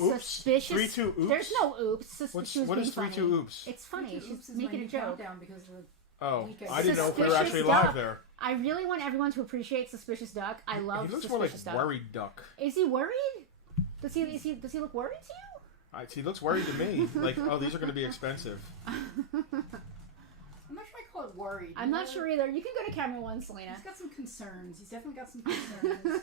Oops. Suspicious. 3-2 oops. There's no oops. What is 3-2 oops? It's funny. She's is making my a joke. countdown because of the I didn't know if we were actually Suspicious live Duck. there. I really want everyone to appreciate Suspicious Duck. I love He looks more Suspicious like Duck. Worried Duck. Is he worried? Does he look worried to you? He looks worried to me. Like, oh, these are going to be expensive. I'm not sure I call it worried. I'm not sure either. You can go to camera one, Selena. He's got some concerns. He's definitely got some concerns.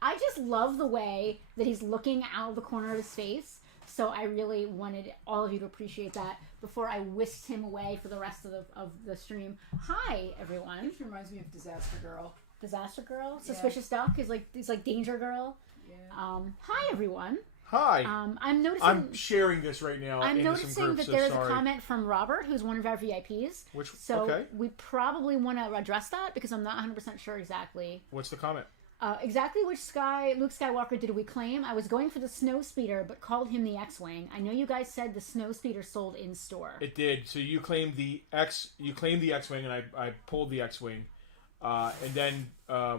I just love the way that he's looking out of the corner of his face. So I really wanted all of you to appreciate that before I whisked him away for the rest of the stream. Hi, everyone. It reminds me of Disaster Girl. Disaster Girl? Suspicious Duck is like Danger Girl. Yeah. Hi, everyone. Hi. I'm noticing. I'm sharing this right now. I'm into noticing some groups, that there's so a sorry. comment from Robert, who's one of our VIPs. Okay. We probably want to address that because I'm not 100% sure exactly. What's the comment? Exactly which Luke Skywalker did we claim? I was going for the Snow Speeder, but called him the X-Wing. I know you guys said the Snow Speeder sold in store. It did. So you claimed the X-Wing, and I pulled the X-Wing. And then a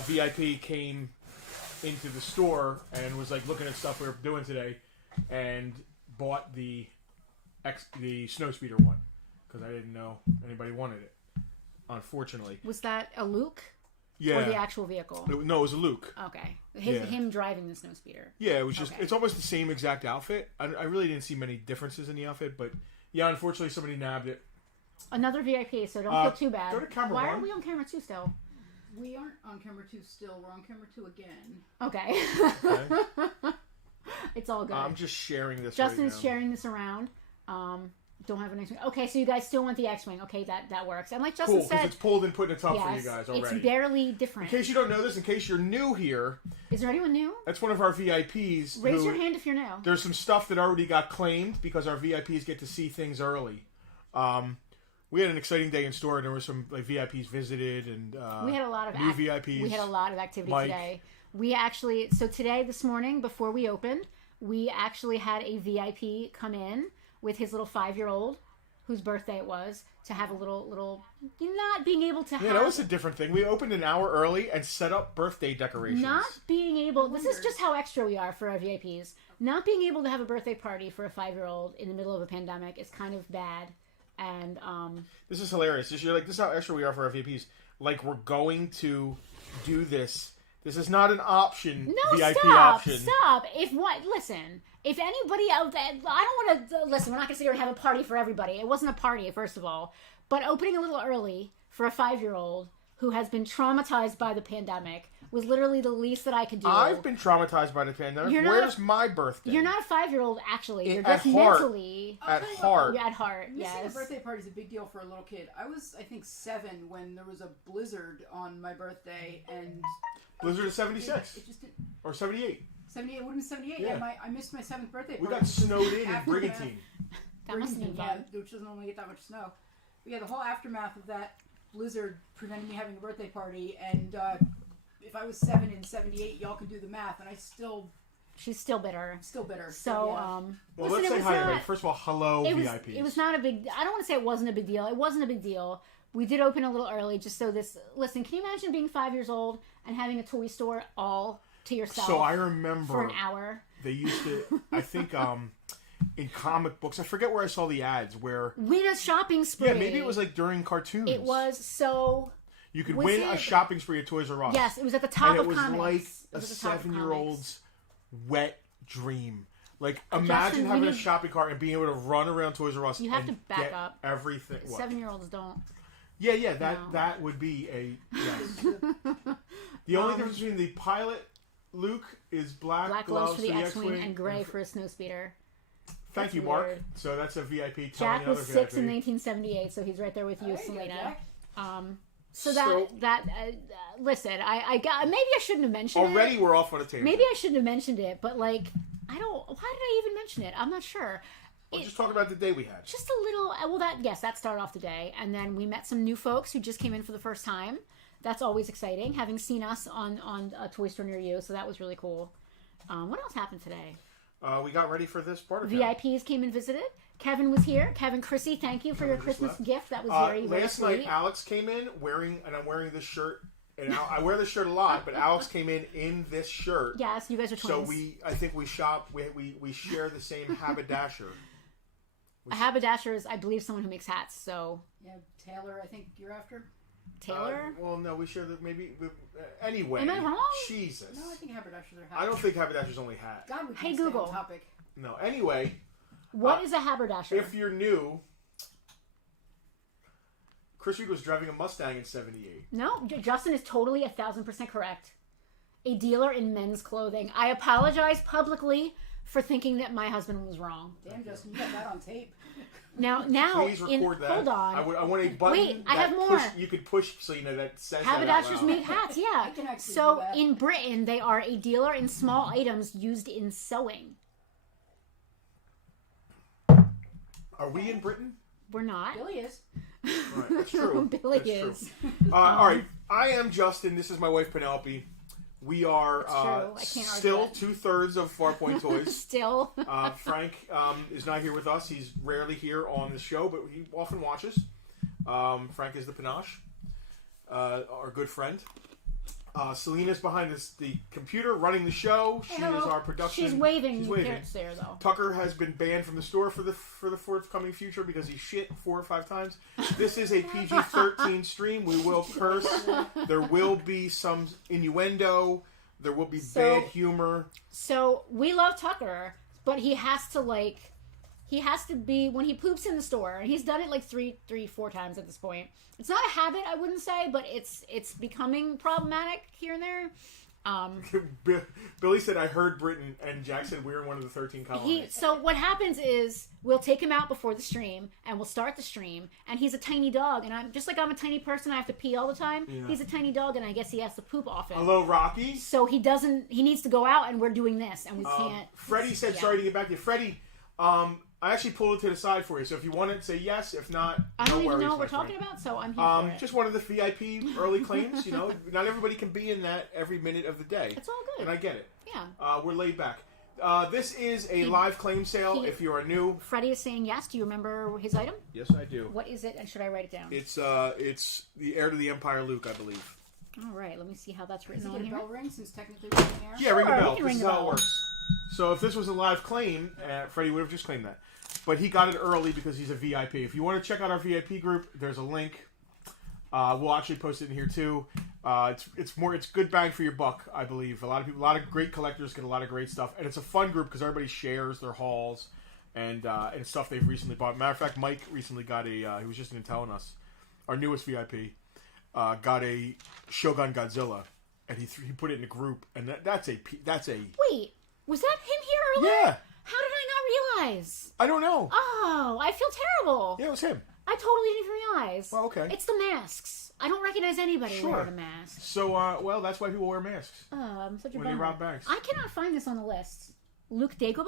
VIP came into the store and was like looking at stuff we were doing today, and bought the Snow Speeder one because I didn't know anybody wanted it. Unfortunately, was that a Luke? Yeah. Or the actual vehicle? No, it was a Luke. Okay, him driving the Snow Speeder. Yeah, it was just it's almost the same exact outfit. I really didn't see many differences in the outfit, but yeah, unfortunately somebody nabbed it. Another VIP, so don't feel too bad. Go to camera Why one. are we on camera 2 still? We aren't on camera 2 still. We're on camera 2 again. Okay. It's all good. I'm just sharing this. Justin's right now. sharing this around. Don't have an X-Wing. Okay, so you guys still want the X-Wing. Okay, that works. And like Justin said, it's pulled and put in a tub for you yes, guys already. it's barely different. In case you don't know this, in case you're new here, is there anyone new? that's one of our VIPs. Raise your hand if you're new. There's some stuff that already got claimed because our VIPs get to see things early. We had an exciting day in store, and there were some VIPs visited, and we had a lot of new VIPs. We had a lot of activity Mike. today. Today, this morning, before we opened, we actually had a VIP come in with his little 5-year-old, whose birthday it was, to have a little not being able to have... Yeah, that was a different thing. We opened an hour early and set up birthday decorations. Not being able... This is just how extra we are for our VIPs. Not being able to have a birthday party for a 5-year-old in the middle of a pandemic is kind of bad. And, This is hilarious. You're like, this is how extra we are for our VIPs. Like, we're going to do this. This is not an option. No, VIP stop, option. stop. Listen, if anybody out there, I don't want to, listen, we're not going to sit here and have a party for everybody. It wasn't a party, first of all. But opening a little early for a 5-year-old who has been traumatized by the pandemic was literally the least that I could do. I've been traumatized by the pandemic. Where's my birthday? You're not a 5-year-old, actually. You're At just heart. mentally... At heart. At heart, Missing yes. a birthday party is a big deal for a little kid. I was, I think, 7 when there was a blizzard on my birthday, and... Blizzard of 76. It just didn't... Or 78. 78, it would have been 78. Yeah. And I missed my 7th birthday party. We got snowed in After Brigantine. That must have been fun. Yeah, which doesn't normally get that much snow. But yeah, the whole aftermath of that blizzard prevented me having a birthday party, and if I was 7 in 78, y'all can do the math, and She's still bitter. Still bitter. So, yeah. Well, listen, let's say it was hi, not, everybody. First of all, hello, VIPs. It was not a big... I don't want to say it wasn't a big deal. It wasn't a big deal. We did open a little early just so this... Listen, can you imagine being 5 years old and having a toy store all to yourself? So I remember... For an hour. They used to... I think in comic books, I forget where I saw the ads, where... Win a shopping spree. Yeah, maybe it was like during cartoons. It was so... You could win a shopping spree at Toys R Us. Yes, it was at the top of comics. And it was like a 7-year-old's wet dream. Like, imagine Justin, having a shopping cart and being able to run around Toys R Us you have and to back get up. Everything. 7-year-olds don't. Yeah, that would be a... Yes. The only difference between the pilot, Luke, is black gloves for the X-Wing and gray for a snowspeeder. Thank you, Mark. So that's a VIP. Jack was 6 in 1978, so he's right there with you, Selena. Listen, I got... Maybe I shouldn't have mentioned it. Already we're off on a tangent. Maybe I shouldn't have mentioned it, but, like, I don't... Why did I even mention it? I'm not sure. We'll just talk about the day we had. Just a little... Well, that started off the day. And then we met some new folks who just came in for the first time. That's always exciting, having seen us on a toy store near you. So that was really cool. What else happened today? We got ready for this Bartertown. VIPs came and visited. Kevin was here. Kevin Chrissy, thank you for your Christmas gift. That was very, very last sweet. night, Alex came in and I'm wearing this shirt and I wear this shirt a lot, but Alex came in this shirt. Yes, you guys are twins. So I think we shop. We share the same haberdasher. A haberdasher is, I believe, someone who makes hats. So Yeah, Taylor, I think you're after. Taylor. Well, no, we share the maybe. Anyway, Am I wrong? Jesus. No, I think haberdashers are hats. I don't think haberdasher's only hat. God, we Hey, can't stay Google. on topic. No. Anyway, What is a haberdasher? if you're new, Chris Reed was driving a Mustang in '78. No, Justin is totally 1,000% correct. A dealer in men's clothing. I apologize publicly for thinking that my husband was wrong. Damn, Justin, you got that on tape. Now, Please record that. hold on. I want a button. Wait, I that have more. You could push so you know that says Haberdashers that out loud. make hats, yeah. I can actually So do that. in Britain, they are a dealer in small items used in sewing. Are we in Britain? We're not. Billy is. Right, that's true. Billy That's is. True. All right, I am Justin. This is my wife Penelope. We are That's true. I can't argue still that. 2/3 of Farpoint Toys. Still. Frank is not here with us. He's rarely here on the show, but he often watches. Frank is the panache, our good friend. Selena's behind the computer running the show. She Hello. is our production. She's waving. She's You waving. can't see her, though. Tucker has been banned from the store for the forthcoming future because he shit 4 or 5 times. This is a PG-13 stream. We will curse. There will be some innuendo. There will be bad humor. So we love Tucker, but he has to be, when he poops in the store, and he's done it like 4 times at this point. It's not a habit, I wouldn't say, but it's becoming problematic here and there. Billy said, I heard Britain, and Jack said we were one of the 13 colonies. So what happens is we'll take him out before the stream, and we'll start the stream, and he's a tiny dog, and I'm a tiny person, I have to pee all the time. Yeah. He's a tiny dog, and I guess he has to poop often. Hello, Rocky. So he needs to go out, and we're doing this, and we can't. Freddie said, yeah. sorry to get back to you. Freddie, I actually pulled it to the side for you, so if you want it, say yes. If not, I don't no even worries, know what my we're talking friend. about, so I'm here for it. Just one of the VIP early claims. Not everybody can be in that every minute of the day. It's all good. And I get it. Yeah. We're laid back. This is a live claim sale. If you are new, Freddie is saying yes. Do you remember his item? yes, I do. What is it, and should I write it down? It's the heir to the Empire, Luke, I believe. All right, let me see how that's Does written he on get a here. bell ring since technically we're in the air? Yeah, ring the Sure, bell. we can This ring is the how it bell. works. So if this was a live claim, Freddie would have just claimed that. But he got it early because he's a VIP. If you want to check out our VIP group, there's a link. We'll actually post it in here too. It's good bang for your buck, I believe. A lot of great collectors get a lot of great stuff, and it's a fun group because everybody shares their hauls and stuff they've recently bought. Matter of fact, Mike recently got he was just telling us, our newest VIP got a Shogun Godzilla, and he put it in a group, and that's a Wait, was that him here earlier? yeah. How did I not realize? I don't know. Oh, I feel terrible. Yeah, it was him. I totally didn't even realize. Well, okay. It's the masks. I don't recognize anybody Sure. wearing a mask. So, well, that's why people wear masks I'm such a when they bummer. rob banks. I cannot find this on the list. Luke Dagobah?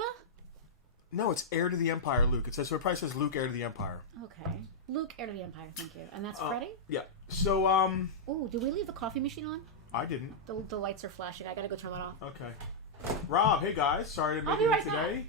No, it's heir to the Empire, Luke. It probably says Luke, heir to the Empire. Okay. Luke, heir to the Empire, thank you. And that's Freddie? Yeah. So, Oh, did we leave the coffee machine on? I didn't. The lights are flashing. I gotta go turn that off. Okay. Rob, hey guys, sorry to I'll make be it right today.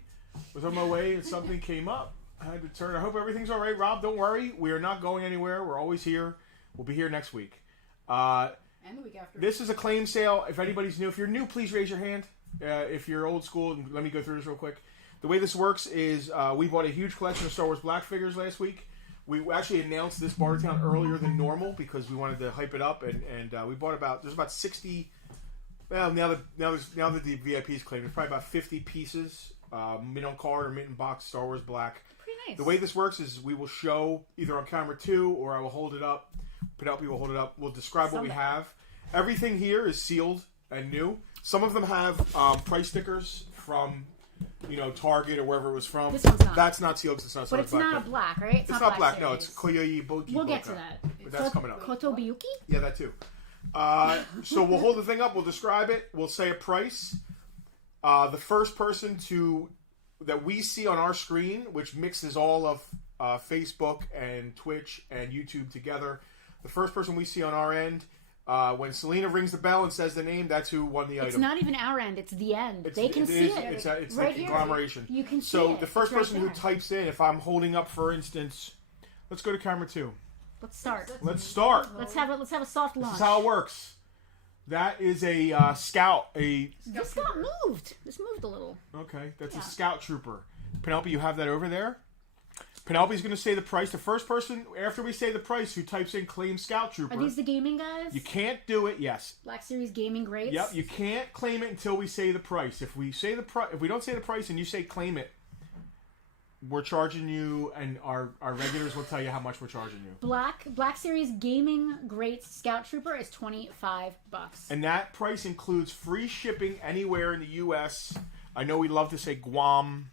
Was on my way and something came up. I had to turn. I hope everything's all right, Rob. Don't worry. We are not going anywhere. We're always here. We'll be here next week. And the week after. This is a claim sale. If anybody's new, if you're new, please raise your hand. If you're old school, let me go through this real quick. The way this works is we bought a huge collection of Star Wars Black figures last week. We actually announced this Bartertown earlier than normal because we wanted to hype it up, and we bought there's about 60. Well, now that the VIPs claim, there's probably about 50 pieces, mint on card or mint in box Star Wars Black. Pretty nice. The way this works is we will show either on camera 2 or I will hold it up. Penelope will hold it up. We'll describe what we have. Everything here is sealed and new. Some of them have price stickers from, Target or wherever it was from. This one's not. That's not sealed because it's not. But it's not a black, right? It's not black. No, it's Koyoyi Boki. We'll get to that. But that's coming up. Kotobiyuki? Yeah, that too. So we'll hold the thing up. We'll describe it. We'll say a price. The first person that we see on our screen, which mixes all of Facebook and Twitch and YouTube together, the first person we see on our end, when Selena rings the bell and says the name, that's who won the item. It's not even our end. It's the end. They can It see is- it. It's right the here. conglomeration. You can see So it. the first It's right person who there. types in, if I'm holding up, for instance, let's go to camera 2. Let's start. Let's start. Let's have a soft launch. This is how it works. That is a scout. This got moved. This moved a little. Okay, that's a scout trooper. Penelope, you have that over there? Penelope's going to say the price. The first person, after we say the price, who types in claim scout trooper. Are these the gaming guys? You can't do it, yes. Black Series gaming greats? Yep, you can't claim it until we say the price. If we don't say the price and you say claim it, we're charging you, and our regulars will tell you how much we're charging you. Black Series gaming greats scout trooper is $25. And that price includes free shipping anywhere in the U.S. I know we love to say Guam,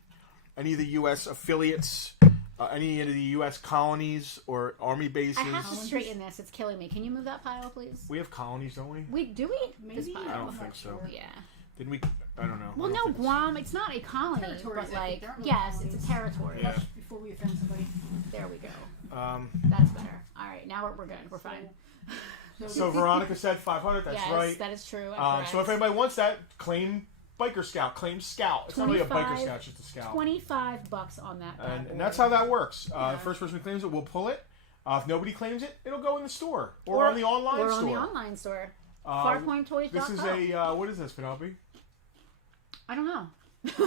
any of the U.S. affiliates, any of the U.S. colonies or army bases. I have to straighten this. It's killing me. Can you move that pile, please? We have colonies, don't we? Do we? Maybe. This pile. I don't think so. Yeah. Didn't we? I don't know. Well, no, Guam, it's not a colony, Territories, but I think. like, They're not really yes, colonies. it's a territory. Yeah. Before we offend somebody. There we go. That's That's better. All right, now we're good. We're fine. so Veronica said 500. That's yes, right. that is true. So if anybody wants that, claim Biker Scout, claim Scout. It's not really a Biker Scout, it's just a Scout. $25 on that. And that's how that works. The first person who claims it, we'll pull it. If nobody claims it, it'll go in the store or on the online or store. on the online store. Farpointtoys.com. This is a what is this, Penelope? I don't know.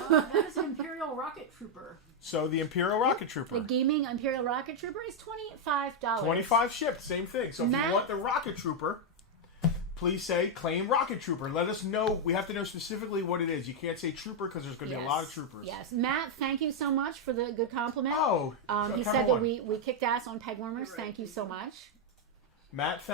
That is an Imperial Rocket Trooper. So the Imperial Rocket Trooper. The gaming Imperial Rocket Trooper is $25. 25 shipped, same thing. So if Matt- you want the Rocket Trooper, please say claim Rocket Trooper. Let us know. We have to know specifically what it is. You can't say Trooper because there's going to be a lot of troopers. Yes, Matt, thank you so much for the good compliment. Oh, he said that we kicked ass on peg warmers. Thank you so much. Matt,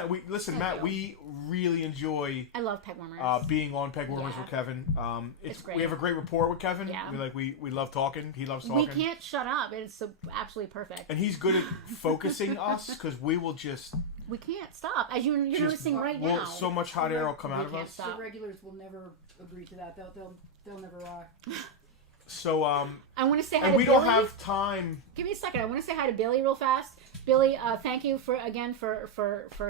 Matt, we really enjoy I love peg warmers. being on Peg Warmers Yeah. with Kevin. It's great. We have a great rapport with Kevin. Yeah. We love talking. He loves talking. We can't shut up. It's so absolutely perfect. And he's good at focusing us because we will just We can't stop. As you're noticing right now. so much hot air will come out of can't us. stop. The regulars will never agree to that. They'll never. So I want to say hi and to we Billy. don't have time. Give me a second. I want to say hi to Billy real fast. Billy, thank you for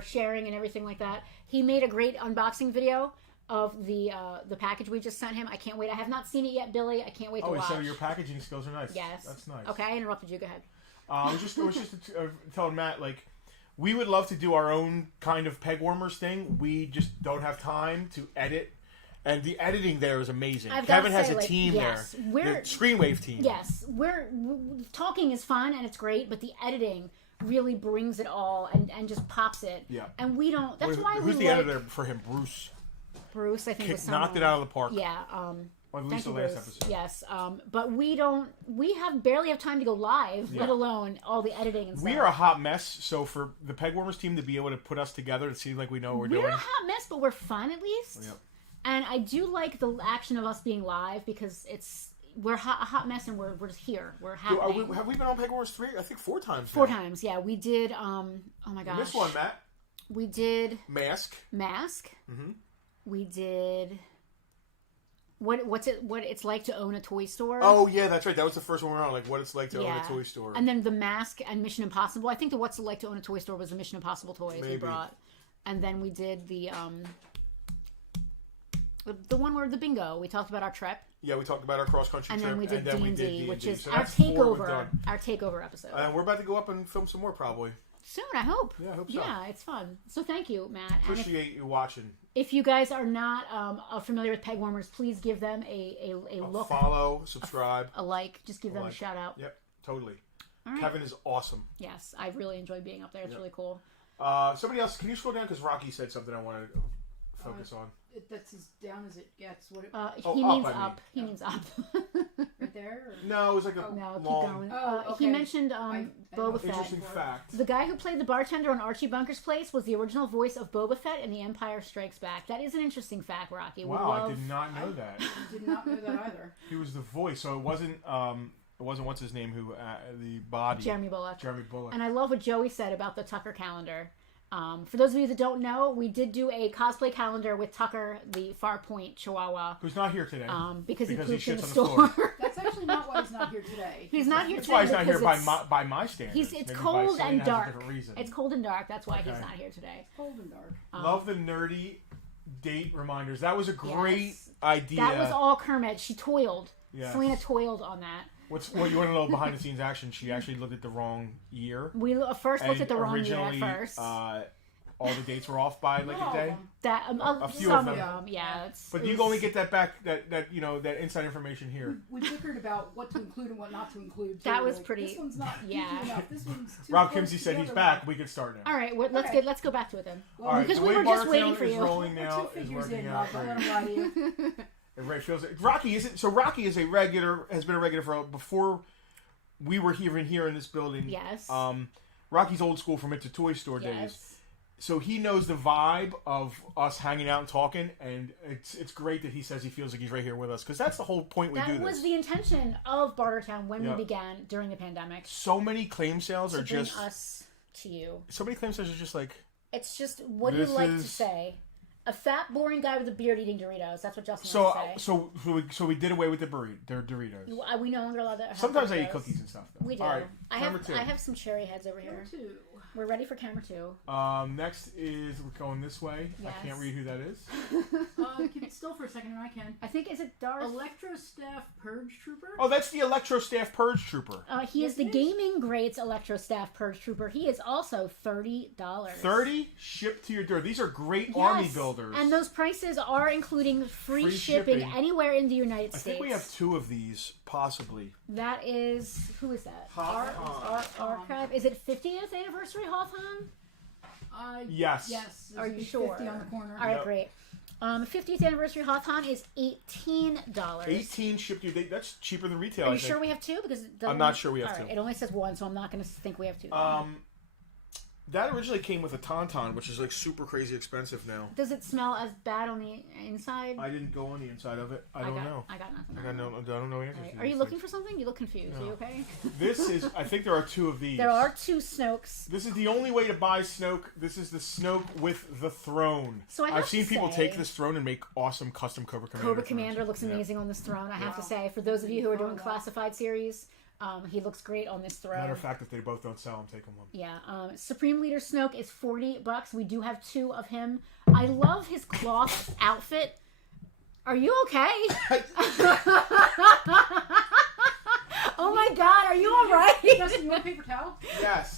sharing and everything like that. He made a great unboxing video of the package we just sent him. I can't wait. I have not seen it yet, Billy. I can't wait to watch. So your packaging skills are nice. Yes, That's nice. Okay, I interrupted you. Go ahead. I was just telling Matt, like, we would love to do our own kind of Peg Warmers thing. We just don't have time to edit. And the editing there is amazing. Kevin has a team there. The Screenwave team. Yes, talking is fun and it's great, but the editing really brings it all and just pops it. Yeah. And we don't. That's why who's the editor for him? Bruce. I think was knocked it out of the park. Yeah. Or at least Thank the you, last Bruce. episode. Yes. But we don't. We barely have time to go live, let alone all the editing and stuff. We are a hot mess. So for the Peg Warmers team to be able to put us together, it seems like we know what we're doing. We're a hot mess, but we're fun at least. Yep. And I do like the action of us being live because we're a hot mess and we're just here. We're happening. Have we been on Peg Warmers 3? I think 4 times. Four times, yeah. We did. Oh my gosh. This one, Matt. We did Mask. Mm-hmm. We did. What it's like to own a toy store. Oh yeah, that's right. That was the first one we were on. Like what it's like to own a toy store. And then the Mask and Mission Impossible. I think the what's it like to own a toy store was the Mission Impossible toys we brought. And then we did the one where the bingo. We talked about our trip. Yeah, we talked about our cross country trip. And then we did D&D, which is so our takeover episode. And we're about to go up and film some more probably. Soon, I hope. Yeah, I hope so. Yeah, it's fun. So thank you, Matt. Appreciate you watching. If you guys are not familiar with Peg Warmers, please give them a look. Follow, subscribe. A like. Just give them a shout out. Yep, totally. All right. Kevin is awesome. Yes, I really enjoy being up there. It's really cool. Somebody else, can you scroll down? Because Rocky said something I wanted to focus on. That's as down as it gets. He means up. He means up. Right there? Or? No, it was like a No, keep long... going. Okay. He mentioned Boba Fett. Interesting fact. The guy who played the bartender on Archie Bunker's Place was the original voice of Boba Fett in The Empire Strikes Back. That is an interesting fact, Rocky. Wow, I did not know that. I did not know that either. He was the voice, so it wasn't what's his name who the body. Jeremy Bulloch. Jeremy Bulloch. And I love what Joey said about the Tucker calendar. For those of you that don't know, we did do a cosplay calendar with Tucker, the Farpoint Chihuahua. Who's not here today. Because he poops he in the shits on store. floor. That's actually not why he's not here today. He's not here That's today. why he's not here because by my standards. it's Maybe cold by and Selena has a dark. different reason. It's cold and dark. That's why he's not here today. Cold and dark. Love the nerdy date reminders. That was a great Yes. idea. That was all Kermit. She toiled. Yes. Selena toiled on that. What you want to know behind the scenes action? She actually looked at the wrong year. We first looked at the wrong year at originally, first. all the dates were off by like a day. That A few some of them. yeah. But you only get that back, that inside information here. We bickered about what to include and what not to include. That too. was Like, pretty. This one's not Yeah. easy enough. This one's too Rob close Kimsey to said the he's other back. one. We could start now. All right, Okay. let's go back to it then. Well, All right, because the we way were just Bartertown waiting for is you. rolling We're now two is figures working in, out Rob. I great. don't lie to you. It feels Rocky isn't so. Rocky is a regular, has been a regular for before we were even here in this building. Yes. Rocky's old school from It's a Toy Store days. Yes. So he knows the vibe of us hanging out and talking, and it's great that he says he feels like he's right here with us, because that's the whole point we do this. That was the intention of Bartertown when Yeah. we began during the pandemic. So many claim sales are To bring just us to you. so many claim sales are just like It's just, what do you This like to is- say? A fat, boring guy with a beard eating Doritos. That's what Justin so wants to say. so we did away with the Doritos. We no longer allow that. Sometimes I eat cookies and stuff though. We do. All right, I camera have two. I have some cherry heads over here. Number 2. We're ready for camera 2. Next is we're going this way. Yes. I can't read who that is. Keep it still for a second, and I can. I think, is it Darth? Electro Staff Purge Trooper. Oh, that's the Electro Staff Purge Trooper. He is Yes, the it is. Gaming Greats Electro Staff Purge Trooper. He is also $30. 30 shipped to your door. These are great Yes. army builders. And those prices are including free Free shipping shipping. anywhere in the United I States. think we have 2 of these, possibly. That is, who is that? Hoth-Han. Archive. Is it 50th anniversary Hoth-Han? Yes. Yes. Are there's a you big sure? 50 on the corner. All right, Yep. great. 50th anniversary Hoth-Han is $18. 18 shipped to your. That's cheaper than retail. Are I you think. sure we have 2? Because I'm not sure we have All 2. right, it only says 1, so I'm not going to think we have 2. That originally came with a Tauntaun, which is like super crazy expensive now. Does it smell as bad on the inside? I didn't go on the inside of it. I don't know. I got nothing. I don't know answers. All right. to Are you these looking things. for something? You look confused. Are you okay? This is. I think there are 2 of these. There are 2 Snokes. This is the only way to buy Snoke. This is the Snoke with the throne. So I have I've seen to people say- take this throne and make awesome custom Cobra Commander. Cobra thrones. Commander looks Yeah. amazing on this throne. I have to Wow. say, for those of you who are doing classified series, he looks great on this throne. Matter of fact, if they both don't sell, I'm taking one. Yeah, Supreme Leader Snoke is $40. We do have 2 of him. I love his cloth outfit. Are you okay? Oh my God, are you all right? Justin, you want a paper towel? Yes.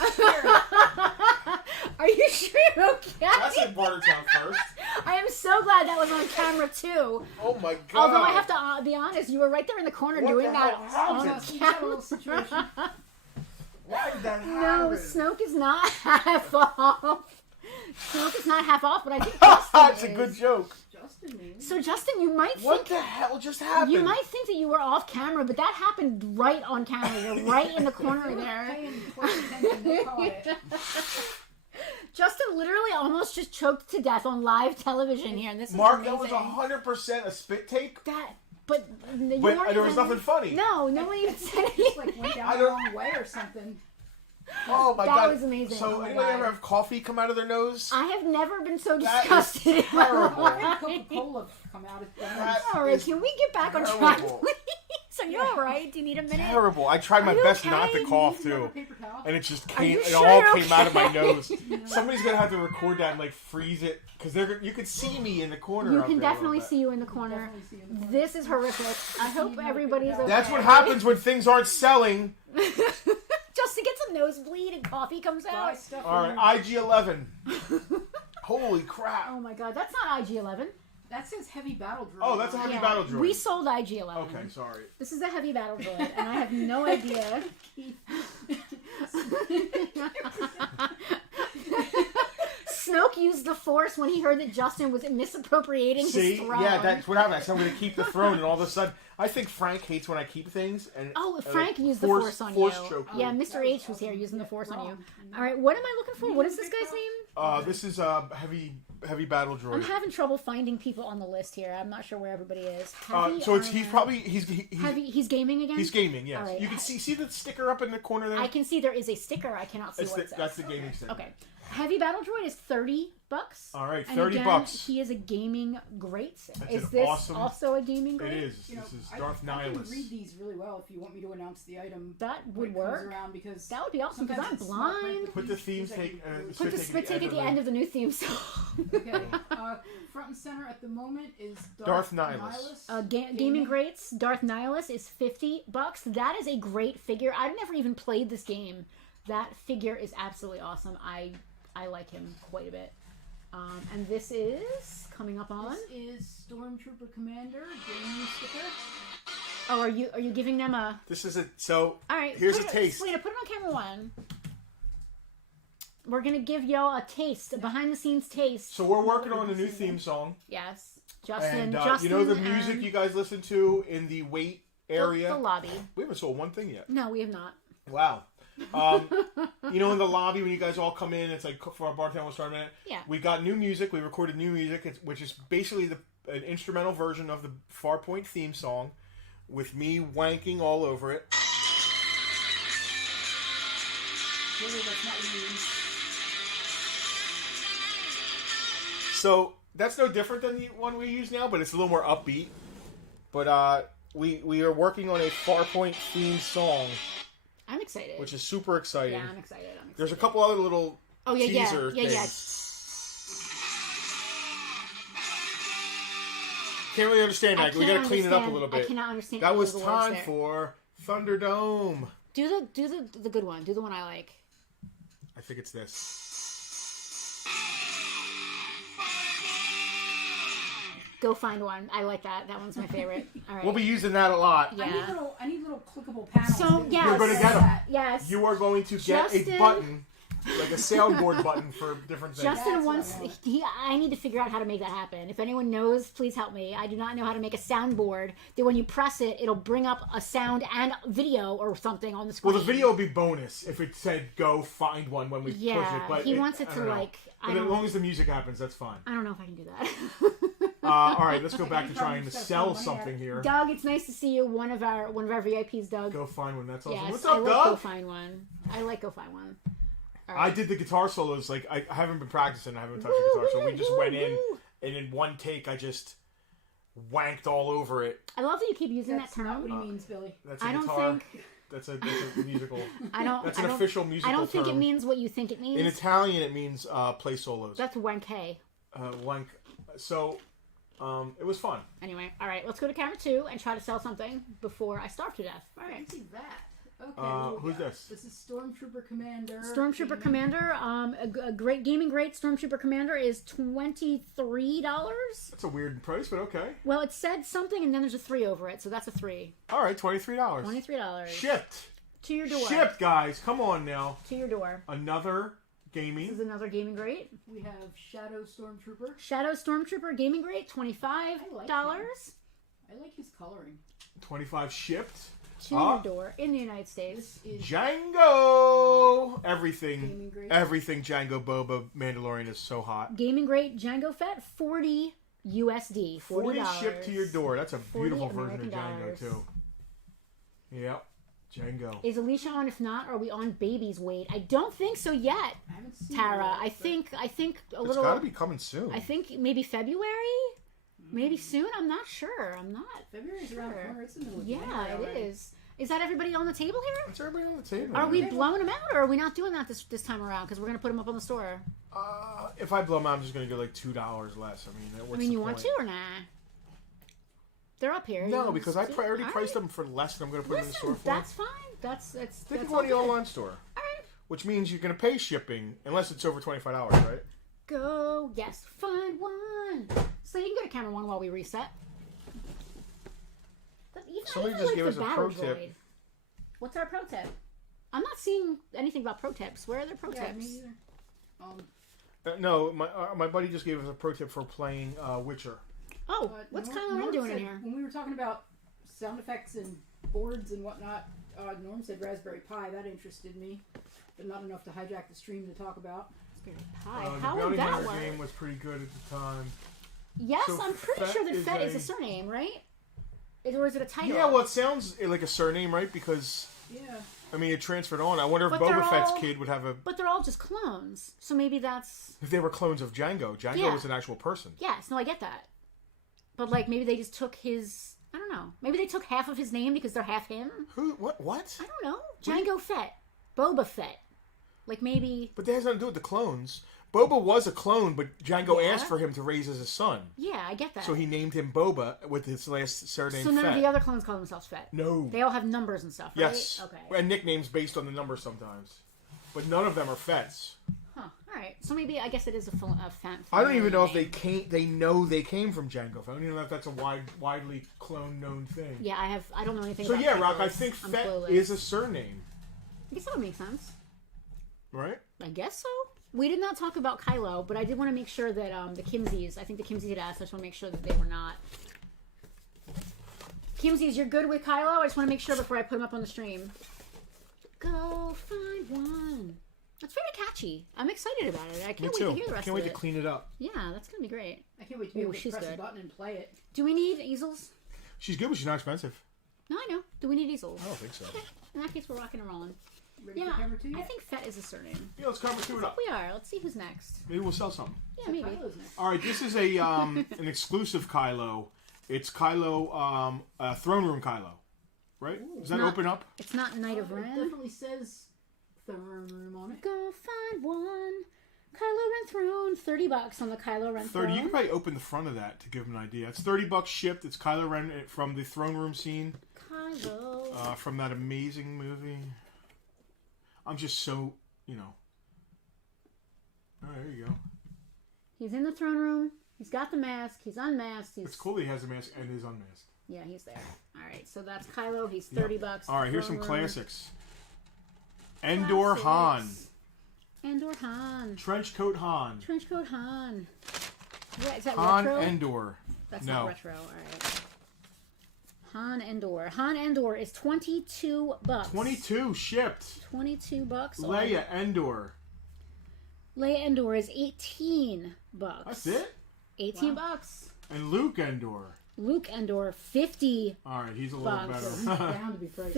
Are you sure you're okay? That's in Bartertown first. I am so glad that was on camera too. Oh my God. Although I have to be honest, you were right there in the corner What doing the that hell on happened? We got a camera. little situation. Why did that No, happen? Snoke is not half off. Snoke is not half off, but I think Justin That's a is. good joke. Justin, maybe. So Justin, you might What think the hell just happened? you might think that you were off camera, but that happened right on camera. You're right in the corner They were there. paying close attention. They caught it. Justin literally almost just choked to death on live television here, and this is Mark, that amazing. was 100% a spit take. But you But weren't there was even- nothing funny. No, no one even said Just anything. like went I down the don't- wrong way or something. Oh my That God. was amazing. So Oh my anybody God. ever have coffee come out of their nose? I have never been so That is disgusted in my terrible. I had life. Coca-Cola come out at the end. That All right, is can we get back on track, terrible. please? Are you all right? Do you need a minute? Terrible. I tried my Are you best not okay? to cough You need too. another paper towel? And it just Are came, you it sure all you're came out of my okay? nose. Somebody's gonna have to record that and like freeze it, because you could see me in the corner. You out can there a little definitely bit. see you in the corner. Definitely see you in the corner. This is horrific. I hope everybody's okay. That's what happens when things aren't selling. Just to get some nosebleed and coffee comes Dry out. stuff All in right, there. IG-11. Holy crap! Oh my God, that's not IG-11. That says heavy battle droid. Oh, that's a heavy battle droid. We sold IG-11. Okay, sorry. This is a heavy battle droid, and I have no idea. Snoke used the Force when he heard that Justin was misappropriating See, his throne. yeah, that's what happened. I said I'm going to keep the throne, and all of a sudden, I think Frank hates when I keep things. And Frank used the force Force on force you. choke. Yeah, Mr. H was here using the Force on you. All right, what am I looking for? What is this guy's name? This is heavy battle droid. I'm having trouble finding people on the list here. I'm not sure where everybody is. So he's probably he's He's gaming again. he's gaming. Yes, All right. you can see the sticker up in the corner there. I can see there is a sticker. I cannot see It's what it says. that's the gaming sticker. Okay. Heavy Battle Droid is $30. All right, And $30 again, bucks. He is a gaming great. That's Is an this awesome- also a gaming It great? is. You know, This is I Darth can Nihilus. read these really well if you want me to announce the item. That when would it work. comes around, because That would be awesome because I'm sometimes it's small print blind. with Put the these- theme these I take. can really- Put the spit take at the end of the new theme song. Okay. Front and center at the moment is Darth Darth Nihilus. Nihilus. Gaming Greats, Darth Nihilus is $50. That is a great figure. I've never even played this game. That figure is absolutely awesome. I like him quite a bit. And this is coming up on. This is Stormtrooper Commander game sticker. Oh, are you giving them a? This is it. So All right. here's a taste. Wait, put it on camera one. We're gonna give y'all a taste, a behind-the-scenes taste. So we're working on a new theme song. Yes, Justin. And you know the music you guys listen to in the wait area? The lobby. We haven't sold one thing yet. No, we have not. Wow. You know, in the lobby when you guys all come in, it's like for our Bartertown was starting at. Yeah. We got new music. We recorded new music, which is basically an instrumental version of the Farpoint theme song, with me wanking all over it. Really, that's not what you mean. So that's no different than the one we use now, but it's a little more upbeat. But we are working on a Farpoint themed song, I'm excited. which is super exciting. Yeah, I'm excited. There's a couple other little teaser things. Can't really understand that. We got to clean it up a little bit. I cannot understand. That was the words time there. for Thunderdome. Do the good one. Do the one I like. I think it's this. Go find one. I like that. That one's my favorite. All right. We'll be using that a lot. Yeah. I need little clickable panels. So, yes. You're going to get them. Yes. You are going to get a Justin- button, like a soundboard button for different things. Justin That's wants. what I I need to figure out how to make that happen. If anyone knows, please help me. I do not know how to make a soundboard that when you press it, it'll bring up a sound and video or something on the screen. Well, the video would be bonus if it said go find one when we push it. But he wants it I to don't know. like. But as long as the music happens, that's fine. I don't know if I can do that. All right, let's go back to trying to sell something here. Doug, it's nice to see you. One of our VIPs, Doug. Go find one. That's awesome. Yes, What's I up, like Go Doug? find one. I like Go find one. All I did the guitar solos. Like I haven't been practicing. I haven't touched the guitar, so we just went in, and in one take, I just wanked all over it. I love that you keep using That's that not term. what he means, Billy. That's a I don't guitar. think. That's a musical. I don't. That's I an don't, official musical I don't think term. it means what you think it means. In Italian, it means play solos. That's wank-hey. Wank. So, it was fun. Anyway, all right, let's go to camera 2 and try to sell something before I starve to death. All I right. can see that. Okay. Who's this? This is Stormtrooper Commander. Stormtrooper Commander, a great gaming great Stormtrooper Commander is $23. That's a weird price, but okay. Well, it said something and then there's a 3 over it, so that's a 3. All right, $23. $23. Shipped. To your door. Shipped, guys. Come on now. To your door. Another This gaming. is another gaming great. We have Shadow Stormtrooper. Shadow Stormtrooper gaming great, $25. I like his coloring. 25 shipped. To your door in the United States. Is Django. Gaming Everything. great. Everything Django Boba Mandalorian is so hot. Gaming great Django Fett, $40 USD. $40. 40 shipped to your door. That's a 40 beautiful version of American Django dollars. too. Yep. Django. Is Alicia on? If not, are we on baby's weight? I don't think so yet, I haven't seen Tara. it yet, I but think a It's little. got to be coming soon. I think maybe February, maybe soon. I'm not sure. I'm not. February's around the Sure. corner. It's in the middle of Yeah, January it already. is. Is that everybody on the table here? It's everybody on the table. Are we Okay. blowing them out, or are we not doing that this time around? Because we're gonna put them up on the store. If I blow them out, I'm just going to get like $2 less. I mean, what's I mean, the you want point? to or nah? They're up here. No, You because want I to- already All priced right. them for less than I'm going to put them in the store Listen, for. that's fine. That's Think that's of on the all good. online store, All right. which means you're going to pay shipping unless it's over $25, right? Go, yes, find one. So you can go to camera 1 while we reset. Somebody just gave us a pro tip. What's our pro tip? I'm not seeing anything about pro tips. Where are their pro Yeah, tips? me either. No, my buddy just gave us a pro tip for playing Witcher. Oh, what's Kylo Ren doing in said, here? When we were talking about sound effects and boards and whatnot, Norm said Raspberry Pi. That interested me, but not enough to hijack the stream to talk about. Hi, The how Bounty would that Hunter work? game was pretty good at the time. Yes, So I'm pretty Fett sure that is Fett is a- a surname, right? Or is it a title? Yeah, well, it sounds like a surname, right? Because Yeah. I mean, it transferred on. I wonder if But they're Boba Fett's all- kid would have a. But they're all just clones, so maybe that's If they were clones of Django, Django Yeah. was an actual person. yes. No, I get that. But like maybe they just took his. I don't know. Maybe they took half of his name because they're half him. Who? What? What? I don't know. Django Fett, Boba Fett. Like maybe. But that has nothing to do with the clones. Boba was a clone, but Django Yeah. asked for him to raise as a son, Yeah, I get that. so he named him Boba with his last surname. So none Fett. of the other clones call themselves Fett. No. They all have numbers and stuff, right? Yes. Okay. And nicknames based on the number sometimes, but none of them are Fets. Huh. All All right, so maybe I guess it is a fan. I don't even know if they came. They know they came from Jango. I don't even know if that's a widely known thing. Yeah, I don't know anything. So about yeah, Rock. Kylos. I think I'm Fett clueless. is a surname, I guess that would make sense. right? I guess so. We did not talk about Kylo, but I did want to make sure that the Kimseys. I think the Kimseys had asked. I just want to make sure that they were not. Kimseys, you're good with Kylo? I just want to make sure before I put him up on the stream. Go find one. That's very catchy. I'm excited about it. I can't wait to hear the rest Can't of wait it. to clean it up. Yeah, that's gonna be great. I can't wait to be able to she's press good. a button and play it. Do we need easels? She's good, but she's not expensive. No, I know. Do we need easels? I don't think so. Okay. In that case, we're rocking and rolling. Ready Yeah, for camera 2 yet? I think Fett is a surname. Yeah, let's cover two it up. We are. Let's see who's next. Maybe we'll sell some. Yeah, maybe. Kylo's next. All right, this is a an exclusive Kylo. It's Kylo, throne room Kylo, right? Does that Not- open up? It's not Knight of It Ren. definitely says throne room on it. Go find one. Kylo Ren throne. $30 on the Kylo Ren 30. throne. You can probably open the front of that to give them an idea. It's $30 shipped. It's Kylo Ren from the throne room scene Kylo. from that amazing movie. I'm just so, you know. Oh, there you go. He's in the throne room. He's got the mask. He's unmasked. He's It's cool that he has a mask and is unmasked. Yeah, he's there. All right, so that's Kylo. He's $30. All right, here's some Throne room. classics. Endor Han. Classics. Endor Han. Trenchcoat Han. Trenchcoat Han. Yeah, is that Han retro? Endor. That's No. not retro. All right. Han Endor. Han Endor is $22. 22 shipped. $22. Leia Endor. Leia Endor is $18. That's it? 18 Wow. bucks. And Luke Endor. Luke Endor, 50. All right, he's a little Bucks. better. Bound to be pricey.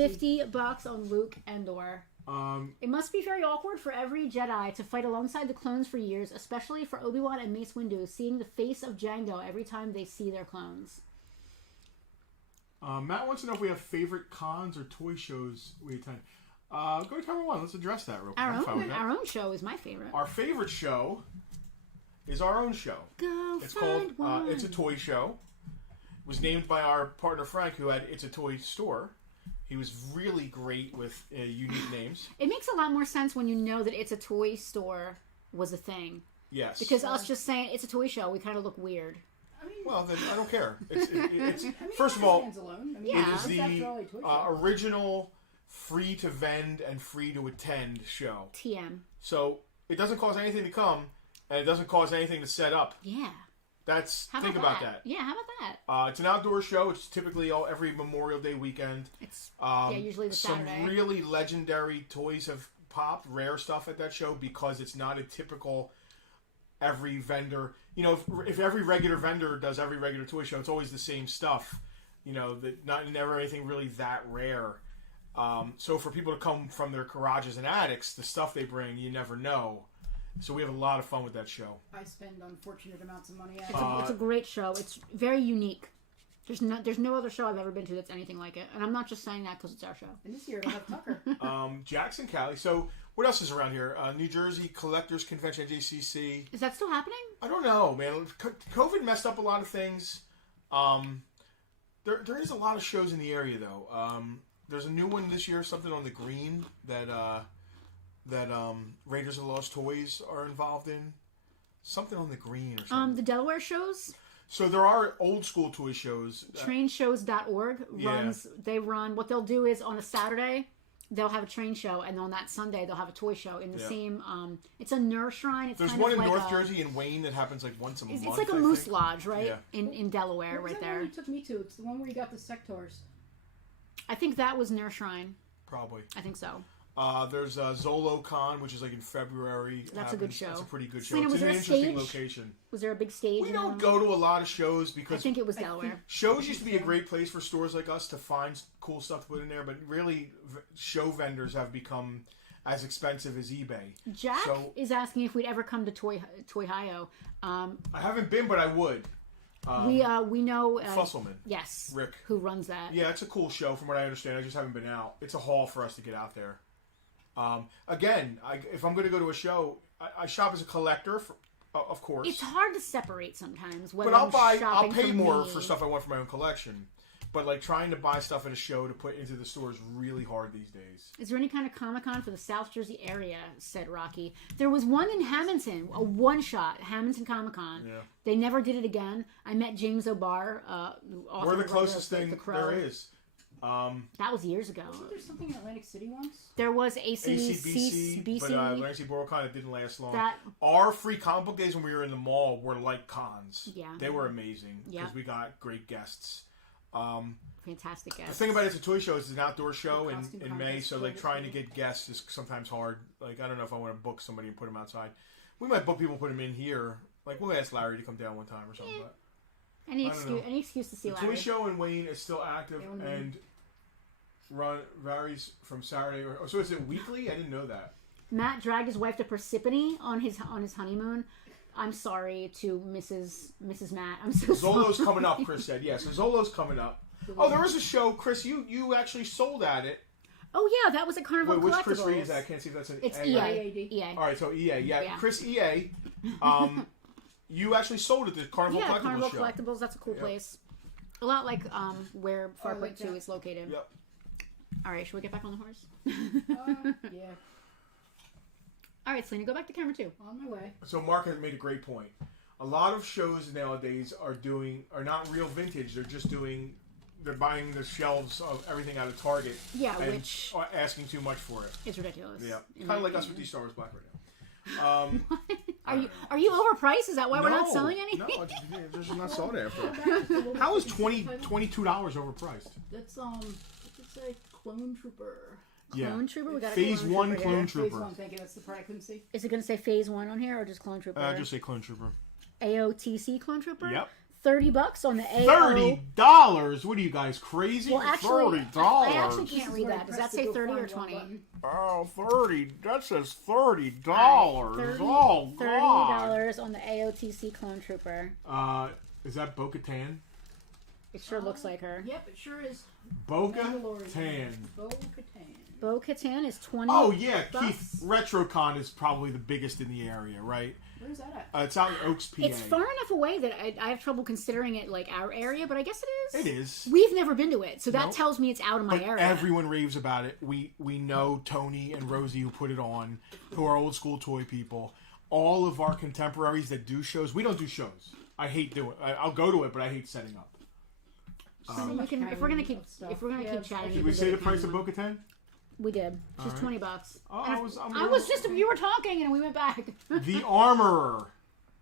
$50 on Luke Endor. um, It must be very awkward for every Jedi to fight alongside the clones for years, especially for Obi-Wan and Mace Windu, seeing the face of Jango every time they see their clones. Matt wants to know if we have favorite cons or toy shows we attend. Go to camera one. Let's address that real quick. I'm fine with that. Our own show is my favorite. Our favorite show is our own show. Go It's find called one. It's a Toy Show. It was named by our partner Frank, who had It's a Toy Store. He was really great with unique names. It makes a lot more sense when you know that It's a Toy Store was a thing. Yes. Because us just saying it's a toy show, we kind of look weird. I mean, Well, then I don't care. It's I mean, first of it all, stands alone. I mean, Yeah. it is it's after all a the toy show. original free to vend and free to attend show. TM. So it doesn't cost anything to come, and it doesn't cost anything to set up. Yeah. That's How think about about that. Yeah, how about that? It's an outdoor show. It's typically every Memorial Day weekend. It's Some usually the Saturday. really legendary toys have popped, rare stuff at that show because it's not a typical every vendor. You know, if every regular vendor does every regular toy show, it's always the same stuff. You know, never anything really that rare. So for people to come from their garages and attics, the stuff they bring, you never know. So we have a lot of fun with that show. I spend unfortunate amounts of money at It's a great show. It's very unique. There's no other show I've ever been to that's anything like it. And I'm not just saying that because it's our show. And this year it'll have Tucker. Jackson, Cali. So what else is around here? New Jersey Collectors Convention at JCC. Is that still happening? I don't know, man. COVID messed up a lot of things. There is a lot of shows in the area, though. There's a new one this year, something on the green that Raiders of the Lost Toys are involved in. Something on the green or something. The Delaware shows, So there are old school toy shows. trainshows.org Yeah. runs. They run. What they'll do is on a Saturday, they'll have a train show, and on that Sunday they'll have a toy show in the Yeah. same. It's a nurse shrine. It's There's kind one of in like North Jersey in Wayne that happens like once a month. It's like a I moose think. lodge, right? Yeah. In Delaware, What was right that one there. you took me to? It's the one where you got the sectors. I think that was Nurse Shrine. Probably. I think so. There's ZoloCon, which is like in February. That's a good show. That's a pretty good show. Selena, It's was in there an a interesting stage? location. Was there a big stage? We in don't Delaware? go to a lot of shows I because think it was Delaware. shows used to be a great place for stores like us to find cool stuff to put in there, but really show vendors have become as expensive as eBay. Jack So- is asking if we'd ever come to Toy Hio. I haven't been, but I would. We know Fusselman. yes, Rick. who runs that. Yeah, it's a cool show from what I understand. I just haven't been out. It's a haul for us to get out there. Again, if I'm going to go to a show, I shop as a collector, of course. It's hard to separate sometimes. But Whether I'll I'm pay shopping more me. for stuff I want for my own collection. But like trying to buy stuff at a show to put into the store is really hard these days. Is there any kind of Comic-Con for the South Jersey area? Said Rocky. There was one in Hamilton, a one-shot Hamilton Comic-Con. Yeah. They never did it again. I met James O'Barr. We're the closest thing there is. That was years ago. Wasn't there something in Atlantic City once? There was ACBC, but Atlantic City BorrowCon, it didn't last long. That, Our free comic book days when we were in the mall were like cons. Yeah. They were amazing because Yeah. we got great guests. fantastic guests. The thing about it's a toy show. It's an outdoor show Costume in May, contest, so like right, trying to yeah. get guests is sometimes hard. Like I don't know if I want to book somebody and put them outside. We might book people, put them in here. Like we'll ask Larry to come down one time or something. But Any I don't know. excuse to see the Larry. toy show in Wayne is still active Yeah, and varies from Saturday. So is it weekly? I didn't know that. Matt dragged his wife to Persephone on his honeymoon. I'm sorry to Mrs. Matt. I'm so sorry. Zolo's coming up, Chris said. Yes, so Zolo's coming up. Oh, there is a show, Chris. You actually sold at it. Oh yeah, that was at Carnival Wait, which Collectibles. Chris Reed is that? I can't see if that's an It's A, EA. right? EA. All right, so EA. Yeah, Yeah. Chris EA. You actually sold at the Carnival Yeah, Collectibles Carnival show. Collectibles. That's a cool Yep. place. A lot like where Farpoint like 2 that. is located. Yep. All right, should we get back on the horse? Yeah, All right, Selena, go back to camera 2. on my way. So Mark has made a great point. A lot of shows nowadays are not real vintage. They're buying the shelves of everything out of Target. Yeah, and which are asking too much for it. is ridiculous. Yeah, in kind my of like us with opinion. these Star Wars Black right now. Are you overpriced? Is that why we're not selling anything? No, it's just not sold after. How is $22 overpriced? That's what's it say? Clone Trooper. Clone Trooper? We got a Phase Clone 1 Trooper Clone here. Phase Trooper. one, thank you. That's the part I couldn't see. Is it going to say Phase 1 on here or just Clone Trooper? Just say Clone Trooper. AOTC Clone Trooper? Yep. $30 on the AO. $30? What are you guys crazy? Well, actually, $30. I actually This can't is read where I that. Does pressed that the say go 30 or find one 20? button. Oh, 30. That says $30. $30 Oh, God. $30 on the AOTC Clone Trooper. Is that Bo-Katan? It sure looks like her. Yep, it sure is. Bo-Katan. Bo-Katan. Bo-Katan is 20. Oh, yeah, bucks. Keith. RetroCon is probably the biggest in the area, right? Where's that at? It's out in Oaks, PA. It's far enough away that I have trouble considering it like our area, but I guess it is. It is. We've never been to it, so that Nope. tells me it's out of my But area. everyone raves about it. We know Tony and Rosie who put it on, who are old school toy people. All of our contemporaries that do shows. We don't do shows. I hate doing it. I'll go to it, but I hate setting up. So you can, if we're gonna keep chatting, Did you we can say do the the price of camera. Bo-Katan? We did. She's All right. $20. Oh, And I was you were talking and we went back. The Armorer.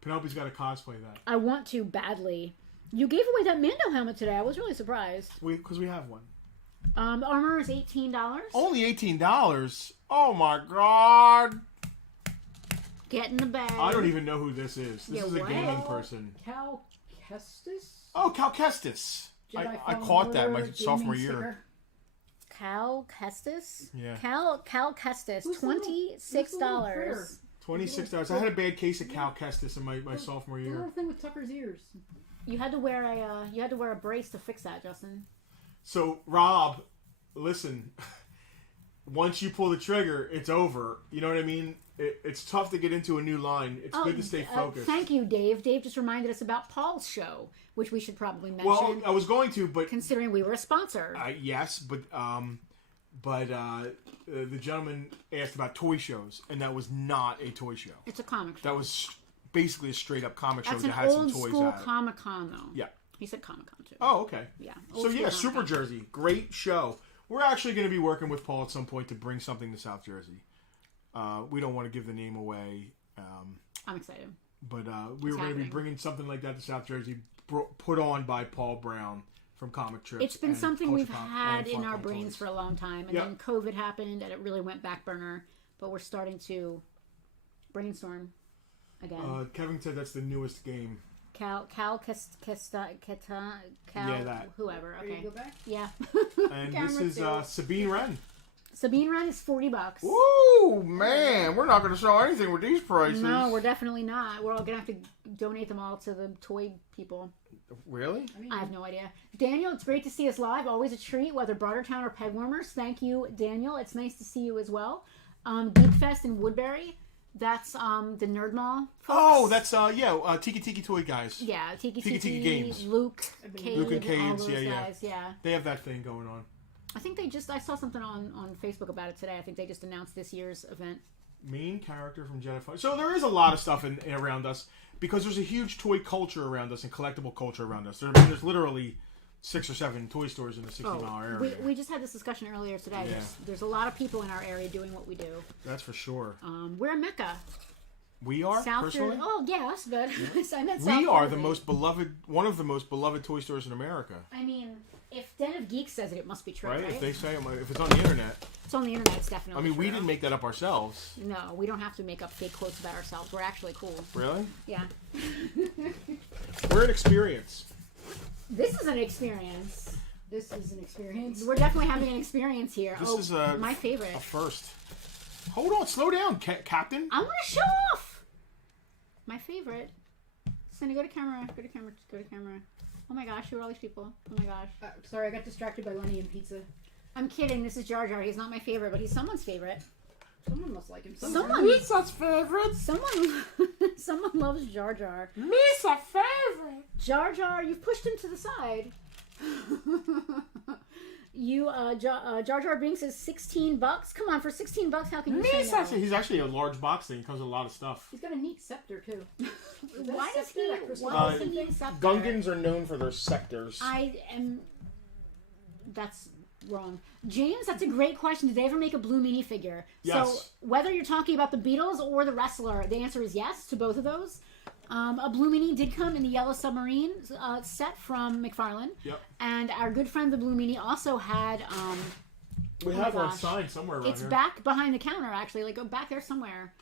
Penelope's got to cosplay that. I want to badly. You gave away that Mando helmet today. I was really surprised. Because we have one. The armor is $18. Only $18? Oh my God. Get in the bag. I don't even know who this is. This Yeah, is a what? gaming person. Cal Kestis? Oh, Cal Kestis. I Jedi caught that Fallen my Order sophomore gaming year. sticker. Cal Kestis? Yeah. Cal Kestis. Who's the little- who's the little critter? $26. $26. I had a bad case of Cal Kestis in my sophomore The year. little thing with Tucker's ears. You had to wear a brace to fix that, Justin. So, Rob, listen. Once you pull the trigger, it's over. You know what I mean? It's tough to get into a new line. It's good to stay focused. Thank you, Dave. Dave just reminded us about Paul's show, which we should probably mention, Well, I was going to, but considering we were a sponsor. yes, but the gentleman asked about toy shows, and that was not a toy show. It's a comic show. That was basically a straight up comic show That's that an had some old toys school at it. Comic-Con, though. Yeah. He said Comic-Con, too. Oh, okay. Yeah. So old yeah, school Super Comic-Con. Jersey, great show. We're actually going to be working with Paul at some point to bring something to South Jersey. We don't want to give the name away, I'm excited. but we were going to be happening. bringing something like that to South Jersey, put on by Paul Brown from Comic Trips. It's been and something Culture we've Com- had and in our Farpoint brains Toys. for a long time, and Yeah. then COVID happened, and it really went back burner. But we're starting to brainstorm again. Kevin said that's the newest game. Cal Kesta, Yeah, that. whoever. Ready to Okay. go back? Yeah. And this Camera is two. Sabine Wren. Sabine Wren is $40. Ooh, man, we're not going to sell anything with these prices. No, we're definitely not. We're all gonna have to donate them all to the toy people. Really? I have no idea. Daniel, it's great to see us live. Always a treat, whether Bartertown or Peg Warmers. Thank you, Daniel. It's nice to see you as well. Geek Fest in Woodbury. That's the Nerd Mall folks. Oh, that's Tiki Tiki Toy guys. Yeah, Tiki Tiki Games. Luke, Cade, Luke and Cade, all those yeah. guys, yeah. They have that thing going on. I think I saw something on Facebook about it today. I think they just announced this year's event. Main character from Jedi Fallen. So there is a lot of stuff around us because there's a huge toy culture around us and collectible culture around us. There's literally 6 or 7 toy stores in the 60-mile area. We just had this discussion earlier today. Yeah. There's a lot of people in our area doing what we do. That's for sure. We're a mecca. We are, personally? Oh, yes, but I meant we are the most beloved, one of the most beloved toy stores in America. I mean, if Den of Geeks says it, it must be true, right? If they say, if it's on the internet. It's on the internet, it's definitely I mean, true. we didn't make that up ourselves. No, we don't have to make up fake quotes about ourselves. We're actually cool. Really? Yeah. We're an experience. This is an experience. This is an experience. We're definitely having an experience here. This is my favorite. A first. Hold on, slow down, Captain. I want to show off. My favorite. Cindy, go to camera. Go to camera. Go to camera. Oh my gosh, who are all these people? Oh my gosh. Sorry, I got distracted by Lenny and pizza. I'm kidding. This is Jar Jar. He's not my favorite, but he's someone's favorite. Someone must like him. Someone. Lisa's favorite. Someone loves Jar Jar. Lisa favorite. Jar Jar, you've pushed him to the side. Jar Jar Binks is $16. Come on, for $16, how can you say no? He's actually a large box thing. He comes with a lot of stuff. He's got a neat scepter too. Why does he need a scepter? Gungans are known for their sectors. That's wrong. James, that's a great question. Did they ever make a Blue minifigure? Yes. So whether you're talking about the Beatles or the wrestler, the answer is yes to both of those. A Blue Mini did come in the Yellow Submarine set from McFarlane. Yep. And our good friend the Blue Mini also had... we have one signed somewhere around It's here. back behind the counter, actually. Like, go back there somewhere.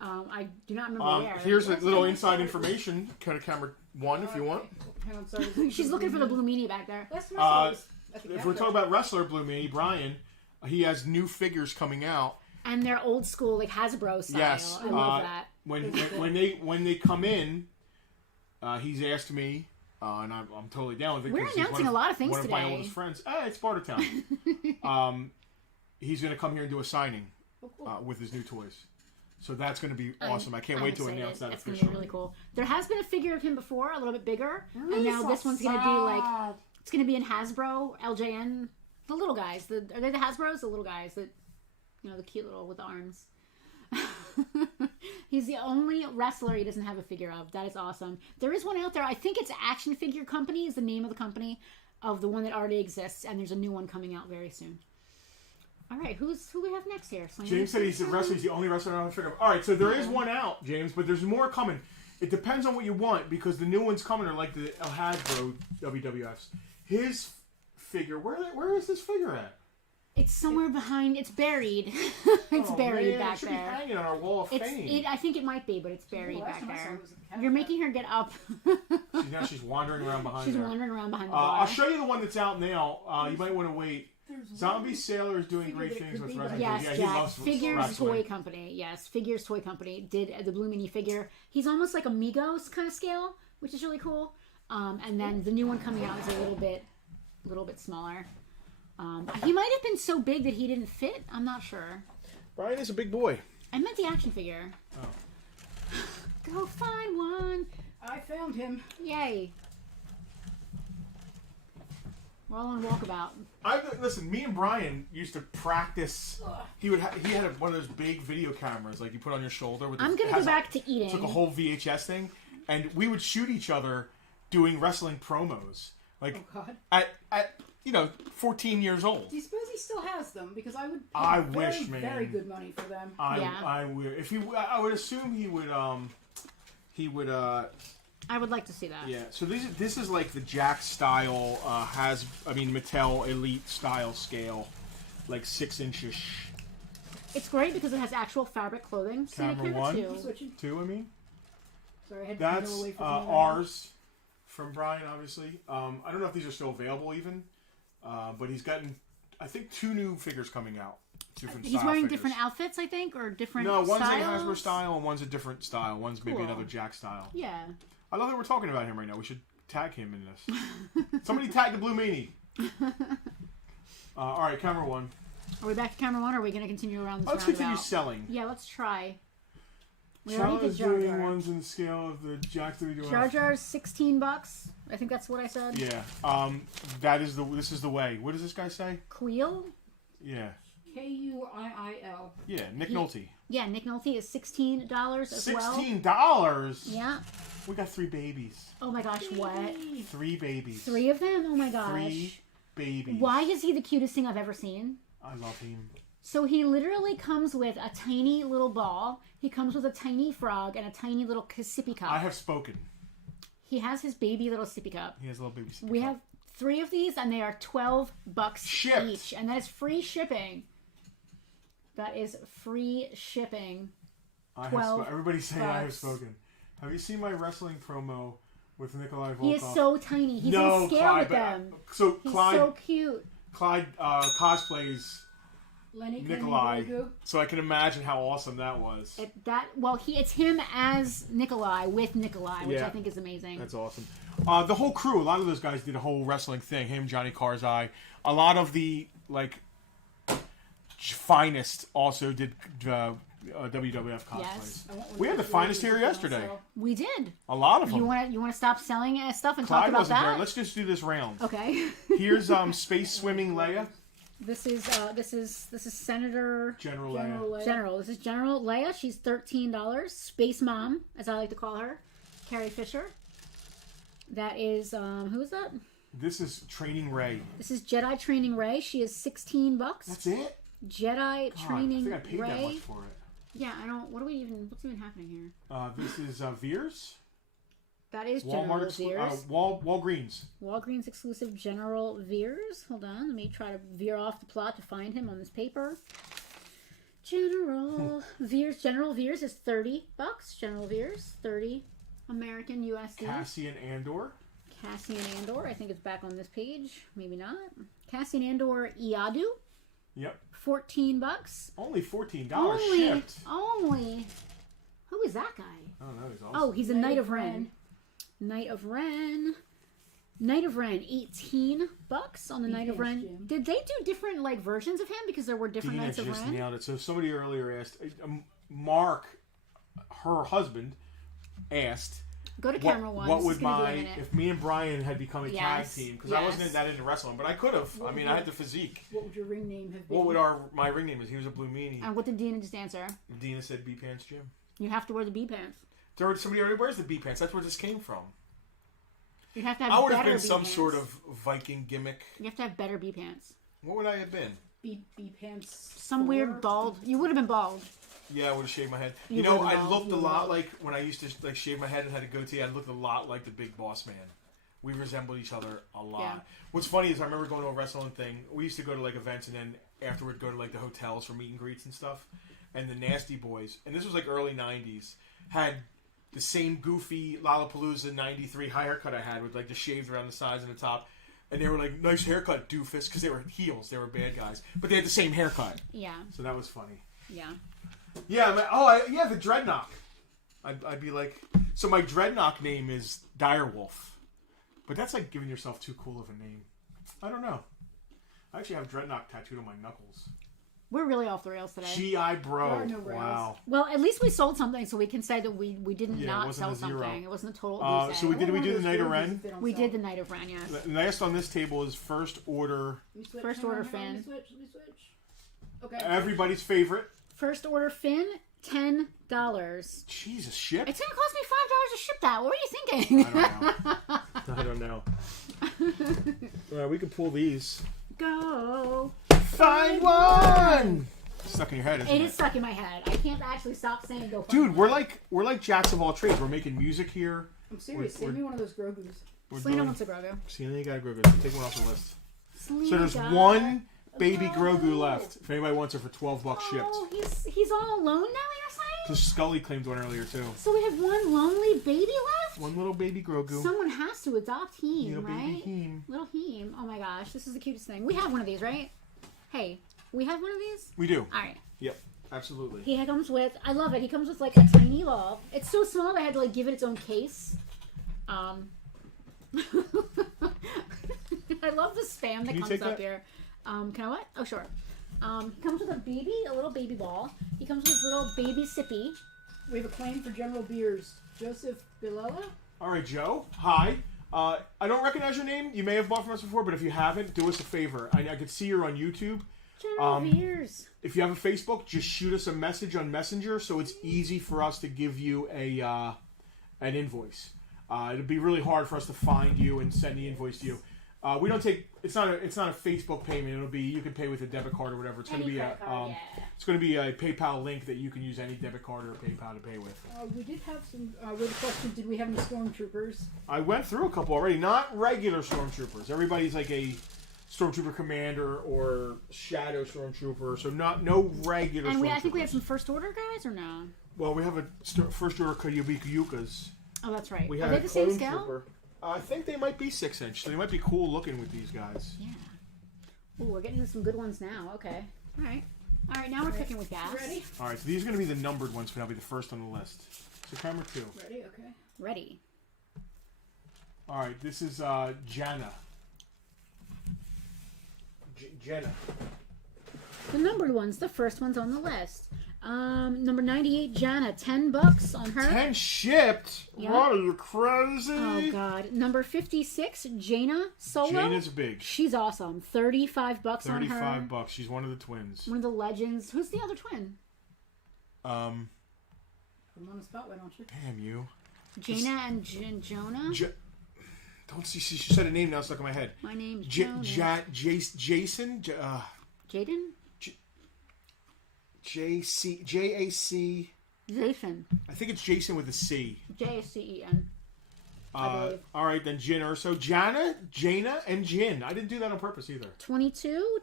I do not remember where. Here's a little inside information. Cut a camera 1 if you want. Hang on, sorry. She's looking for the Blue Mini back there. That's my If we're talking about wrestler Blue Mini, Brian, he has new figures coming out. And they're old school, like Hasbro style. Yes. I love that. When they come in, he's asked me, and I'm totally down with it. We're announcing a lot of things today. One of my today. oldest friends. It's Bartertown. He's going to come here and do a signing with his new toys. So that's going to be awesome. I can't wait to announce that It's officially. going to be really cool. There has been a figure of him before, a little bit bigger, and now this one's going to be like it's going to be in Hasbro, LJN, the little guys. Are they the Hasbros? The little guys that the cute little with the arms. He's the only wrestler he doesn't have a figure of. That is awesome. There is one out there. I think it's Action Figure Company is the name of the company of the one that already exists, and there's a new one coming out very soon. All right, who we have next here? James said he's the only wrestler I don't have a figure of. All right, so there is one out, James, but there's more coming. It depends on what you want because the new ones coming are like the El Hasbro WWFs. His figure, where is this figure at? It's somewhere behind. It's buried. It's buried back it should there. Be hanging on our wall of fame. I think it might be, but it's buried back there. You're making her get up. She's wandering around behind. She's there. wandering around behind the bar. I'll show you the one that's out now. You might want to wait. Zombie Sailor is doing great things with wrestling. Yes, yeah, Jack. he loves Figures wrestling. Toy Company. Yes, Figures Toy Company did the Blue Mini figure. He's almost like a Migos kind of scale, which is really cool. And then the new one coming out is a little bit smaller. He might have been so big that he didn't fit. I'm not sure. Brian is a big boy. I meant the action figure. Oh. Go find one. I found him. Yay. We're all on walkabout. Listen, me and Brian used to practice. He had one of those big video cameras, like you put on your shoulder. I'm gonna go back to eating. Took a whole VHS thing, and we would shoot each other doing wrestling promos. Like at 14 years old. Do you suppose he still has them? Because I would. Wish, man. Very good money for them. I would. If I would assume he would. I would like to see that. Yeah. So this is like the Jack style Mattel Elite style scale, like 6 inches. It's great because it has actual fabric clothing. Camera 1, 2. I mean. Sorry, I had to That's go away from ours from Brian, obviously. I don't know if these are still available even, but he's gotten, I think, 2 new figures coming out. He's wearing different outfits, I think, or different styles? No, one's like Hasbro style and one's a different style. One's maybe another Jack style. Yeah. I love that we're talking about him right now. We should tag him in this. Somebody tag the Blue Meanie. All right, camera 1. Are we back to camera 1, or are we going to continue around this Let's continue selling. Yeah, let's try. We already Charlotte's did Jar doing Jar. ones in the scale of the Jack 3D. Jar Jar's $16. I think that's what I said. Yeah. This is the way. What does this guy say? Queel? Yeah. Kuiil. Yeah. Nick Nolte. Yeah, Nick Nolte is $16 as well. $16. Yeah. We got 3 babies. Oh my gosh, what? 3 babies. 3 of them? Oh my gosh. 3 babies. Why is he the cutest thing I've ever seen? I love him. So he literally comes with a tiny little ball. He comes with a tiny frog and a tiny little sippy cup. I have spoken. He has his baby little sippy cup. He has a little baby sippy We cup. have 3 of these, and they are $12 Shipped. each, and that is free shipping. That is free shipping. Everybody saying I have bucks. spoken. Have you seen my wrestling promo with Nikolai Volkov? He is so tiny. He's no, in scale Clyde, with but, them. So He's Clyde, so cute. Clyde cosplays Lenny Nikolai, Grogu. so I can imagine how awesome that was. It's him as Nikolai with Nikolai, which Yeah. I think is amazing. That's awesome. The whole crew, a lot of those guys did a whole wrestling thing. Him, Johnny Karzai, a lot of the finest also did WWF cosplays. Yes. We had the finest here yesterday. We did. A lot of them. You want to stop selling stuff and Clyde talk about wasn't that? there. Let's just do this round. Okay. Here's Space Swimming Leia. This is Senator General Leia. Leia. General. This is General Leia. She's $13. Space Mom, as I like to call her, Carrie Fisher. That is who is that? This is Training Ray. This is Jedi Training Ray. She is $16. That's it? Jedi God, Training I think I paid Ray. that much for it. Yeah, I don't. What's even happening here? This is Veers. That is General Veers. Walgreens. Walgreens exclusive General Veers. Hold on, let me try to veer off the plot to find him on this paper. General Veers. General Veers is $30. General Veers, 30 American USD. Cassian Andor. Cassian Andor. I think it's back on this page. Maybe not. Cassian Andor Iadu. Yep. $14. Only $14 Only. shipped. Who is that guy? I don't know. He's awesome. Oh, he's a Knight of Ren. Knight of Ren. Knight of Ren, $18 on the Knight of Ren. Jim. Did they do different versions of him because there were different Dina Knights of just Ren? nailed it. So somebody earlier asked, Mark, her husband, asked, Go to camera one. what This is would gonna be a my, minute. if me and Brian had become a tag Yes, team, because I wasn't yes. that into wrestling, but I could have. I mean, I had the physique. What would your ring name have been? What would my ring name is? He was a blue meanie. And what did Dina just answer? Dina said B pants Jim. You have to wear the B pants. Somebody already wears the B pants. That's where this came from. You have to have I would have better been some B-pants. sort of Viking gimmick. You have to have better B pants. What would I have been? B pants. Some weird bald. You would have been bald. Yeah, I would have shaved my head. You You know, would've I bald. looked You a would've lot bald. like when I used to shave my head and had a goatee. I looked a lot like the Big Boss Man. We resembled each other a lot. Yeah. What's funny is I remember going to a wrestling thing. We used to go to events and then afterward go to the hotels for meet and greets and stuff. And the Nasty Boys, and this was early '90s, had the same goofy Lollapalooza '93 haircut I had with the shaved around the sides and the top. And they were like, nice haircut, doofus, because they were heels. They were bad guys. But they had the same haircut. Yeah. So that was funny. Yeah. Yeah, the Dreadnought. I'd be like, so my Dreadnought name is Direwolf. But that's giving yourself too cool of a name. I don't know. I actually have Dreadnought tattooed on my knuckles. We're really off the rails today. G.I. Bro. There are no rails. Wow. Well, at least we sold something, so we can say that we didn't Yeah, it not wasn't sell a zero. something. It wasn't a total lose. So did we do the Knight of Ren? We did the Knight of Ren, yes. Last on this table is First Order. First Order Finn. Let me switch. Okay. Everybody's favorite. First Order Finn, $10. Jesus, ship? It's gonna cost me $5 to ship that. What are you thinking? I don't know. All right, we can pull these. Go. Find one! Stuck in your head, isn't It it? is stuck in my head. I can't actually stop saying go. Dude, we're like jacks of all trades. We're making music here. I'm serious. We're- Send me one of those Grogu's. We're Selena doing... wants a Grogu. Selena, you gotta Grogu. Take one off the list. Selena So there's got one a baby Grogu left. If anybody wants it for $12 shipped. Oh, he's all alone now. You're saying? Because Scully claimed one earlier too. So we have one lonely baby left. One little baby Grogu. Someone has to adopt him, Little right? baby him. Little him. Oh my gosh, this is the cutest thing. We have one of these, right? Hey, we have one of these. We do. All right. Yep. Absolutely. He comes with. I love it. He comes with a tiny ball. It's so small I had to give it its own case. I love the spam that you comes take up that? here. Can I what? Oh sure. He comes with a little baby ball. He comes with his little baby sippy. We have a claim for General Beers. Joseph Bilella? All right, Joe. Hi. I don't recognize your name. You may have bought from us before, but if you haven't, do us a favor. I could see you're on YouTube. General Beers. If you have a Facebook, just shoot us a message on Messenger, so it's easy for us to give you an invoice. It'll be really hard for us to find you and send the invoice to you. We don't take. It's not a Facebook payment. It'll be you can pay with a debit card or whatever. It's going to be it's going to be a PayPal link that you can use any debit card or PayPal to pay with. We did have some. With a question, did we have any Stormtroopers? I went through a couple already. Not regular Stormtroopers. Everybody's like a Stormtrooper Commander or Shadow Stormtrooper. So no regular. And I think we have some First Order guys or no? Well, we have a First Order Kayubikuyukas. Oh, that's right. We Are had they a the same clone scale? trooper. I think they might be 6-inch, so they might be cool looking with these guys. Yeah. Oh, we're getting some good ones now. Okay. All right. All right. Now we're cooking with gas. Ready? All right, so these are going to be the numbered ones, but they'll be the first on the list. So camera 2. Ready? Okay. Ready. All right, this is Jana. Jenna. The numbered ones. The first one's on the list. Number 98, Jana, $10 on her. 10 shipped? Yeah. What, are you crazy? Oh, God. Number 56, Jaina Solo. Jaina's big. She's awesome. $35 on her. $35. She's one of the twins. One of the legends. Who's the other twin? Put them on the spot, why don't you? Damn you. Jaina and Jonah? Don't see, she said a name now stuck in my head. My name's Jonah. Jason? Jaden? J-A-C. Jason. I think it's Jason with a C. J-A-C-E-N. All right, then Jin Urso. Jaina, and Jin. I didn't do that on purpose either. 22,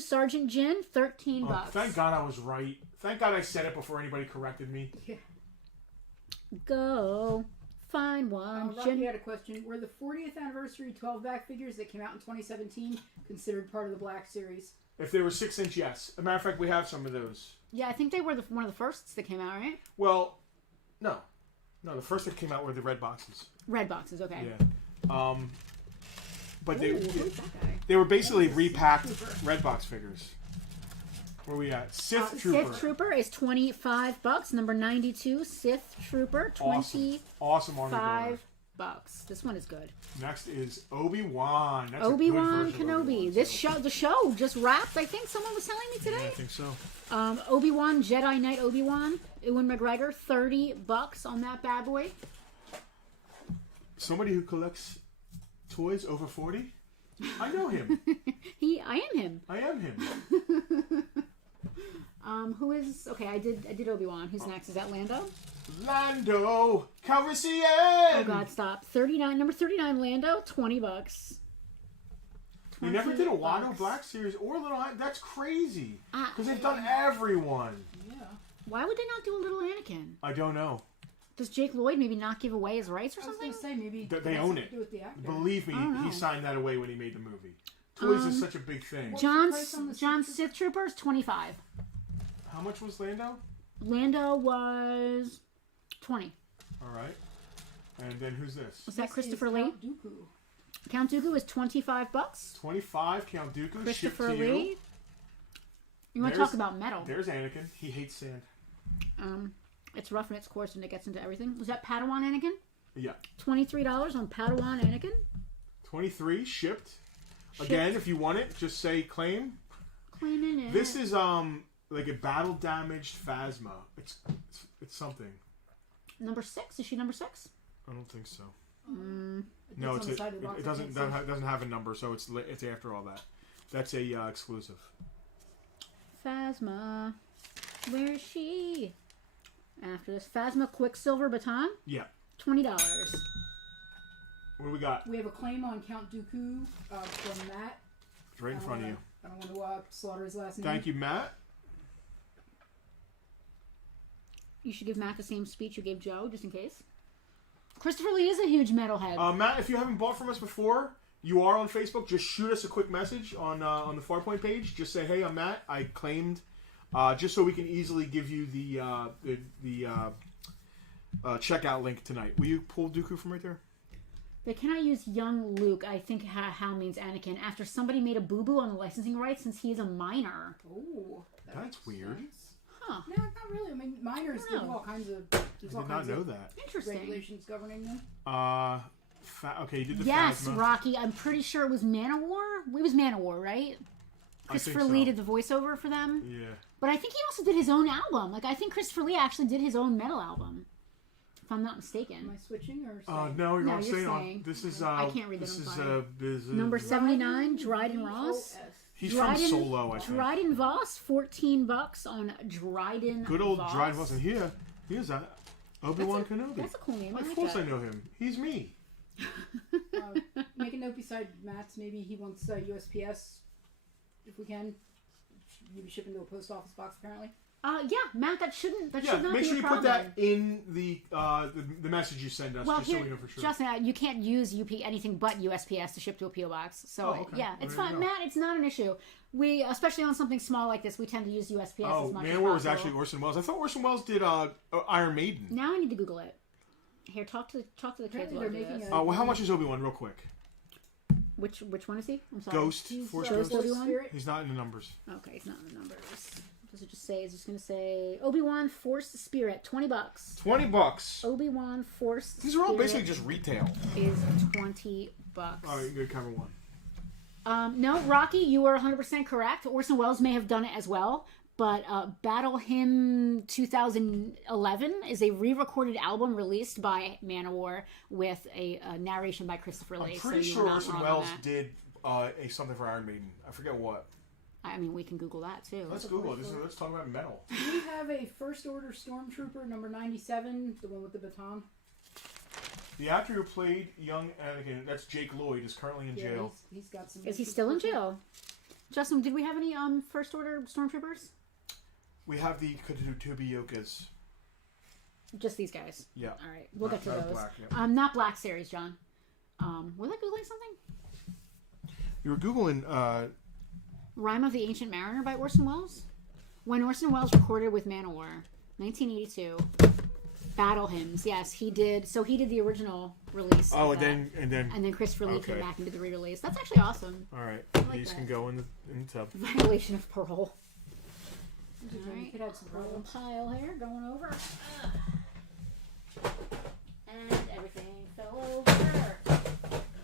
Sergeant Jin, $13. Oh, thank God I was right. Thank God I said it before anybody corrected me. Yeah. Go. Find one. Rocky had a question. Were the 40th anniversary 12-back figures that came out in 2017 considered part of the Black Series? If they were 6-inch, yes. As a matter of fact, we have some of those. Yeah, I think they were one of the firsts that came out, right? Well, no. No, the first that came out were the red boxes. Red boxes, okay. Yeah. But Ooh, who's that guy? they were basically repacked red box figures. Where are we at? Sith Trooper. Sith Trooper is $25. Number 92, Sith Trooper, $25. Awesome army builder. This one is good. Next is Obi-Wan. That's Obi-Wan a good version of Kenobi. Obi-Wan. The show just wrapped. I think someone was telling me today. Yeah, I think so. Obi-Wan, Jedi Knight Obi-Wan, Ewan McGregor, $30 on that bad boy. Somebody who collects toys over 40? I know him. I am him. I am him. Who is... Okay, I did Obi-Wan. Who's next? Is that Lando? Lando Calrissian! Oh, God, stop. Number 39, Lando, $20. We never did a Wano Black Series or Little... That's crazy. Because they've done everyone. Yeah. Why would they not do a little Anakin? I don't know. Does Jake Lloyd maybe not give away his rights or something? I was going to say, maybe... They own it. To do with the actor. Believe me, he signed that away when he made the movie. Toys is such a big thing. John's Sith Trooper is $25. How much was Lando? Lando was $20. All right. And then who's this? Was that Christopher Lee? Count Dooku. Count Dooku is $25. 25, Count Dooku. Christopher shipped to Lee. You want to talk about metal? There's Anakin. He hates sand. It's rough in its course and it gets into everything. Was that Padawan Anakin? Yeah. $23 on Padawan Anakin. 23 shipped. Again, if you want it, just say claim. Claiming it. This is like a battle damaged Phasma. It's something. Number 6. Is she number 6? I don't think so. No, it doesn't have a number, so it's after all that. That's a exclusive. Phasma. Where is she? After this, Phasma Quicksilver Baton. Yeah. $20. What do we got? We have a claim on Count Dooku from Matt. It's right in front of you. I don't want to slaughter his last name. Thank you, Matt. You should give Matt the same speech you gave Joe, just in case. Christopher Lee is a huge metalhead. Matt, if you haven't bought from us before, you are on Facebook. Just shoot us a quick message on the Farpoint page. Just say, "Hey, I'm Matt. I claimed," just so we can easily give you the checkout link tonight. Will you pull Dooku from right there? They cannot use young Luke. I think Hal means Anakin. After somebody made a boo-boo on the licensing rights since he is a minor. Oh, that's weird. Huh. No, not really. I mean, minors I don't do know. all kinds of. I There's did all not kinds know of that. Interesting. regulations governing them. Okay, you did the Yes, Phasma. Rocky. I'm pretty sure it was Man of War. It was Man of War, right? I think Christopher so. Lee did the voiceover for them. Yeah. But I think he also did his own album. Like, I think Christopher Lee actually did his own metal album. If I'm not Am mistaken. I switching or? Staying? No, you're No, on you're staying on. staying. This is I can't read this it is on this is Number 79, Dryden Dryden Ross. VOS. He's Dryden- from Solo, I think. Dryden Voss, $14 on Dryden Good old Voss. Dryden Ross. And here's that Obi-Wan Kenobi. That's a cool name. I Of like course that. I know him. He's me. Make a note beside Matt's. Maybe he wants USPS. If we can, you'll be shipping to a post office box apparently. Yeah, Matt, that should not Make be sure a you problem. put that in the message you send us, Well, just here, so we know for sure. Justin, you can't use anything but USPS to ship to a PO box. So Oh, okay. yeah, Well, it's there you fine, go. Matt. It's not an issue. We, especially on something small like this, we tend to use USPS as much as Man War was possible. actually Orson Welles. I thought Orson Welles did Iron Maiden. Now I need to Google it. Here, talk to the kids Apparently while I they're do making this. a- Well, how much is Obi-Wan, real quick? Which one is he? I'm sorry. Ghost, He's, Force Ghost Ghost. Obi-Wan? Spirit. He's not in the numbers. Okay, it's not in the numbers. Does it just say? It's just gonna say Obi-Wan Force Spirit, $20. $20. Obi-Wan Force. These are all Spirit basically just retail. is $20. All right, good camera one. No, Rocky, you are 100% correct. Orson Welles may have done it as well, but Battle Hymn 2011 is a re-recorded album released by Man of War with a narration by Christopher Lee. I'm so pretty you sure were not Orson wrong on Welles that. did something for Iron Maiden. I forget what. I mean, we can Google that too. Let's Google it. Let's talk about metal. Do we have a First Order Stormtrooper number 97, the one with the baton? The actor who played young Anakin, that's Jake Lloyd, is currently in jail. He's got some. Is he still in jail? Justin, did we have any First Order Stormtroopers? We have the Katubiyokas. Just these guys. Yeah. All right, we'll get to Not those. black, yeah. Not Black Series, John. Was I Googling something? You were Googling, Rime of the Ancient Mariner by Orson Welles? When Orson Welles recorded with Man of War, 1982. Battle Hymns, yes, he did. So he did the original release. oh, of and that. then, And then Christopher Lee Okay. came back and did the re-release. That's actually awesome. all right, like these that. can go in the tub. Violation of parole. You Alright. could add some Little problems. pile here going over. And everything fell over.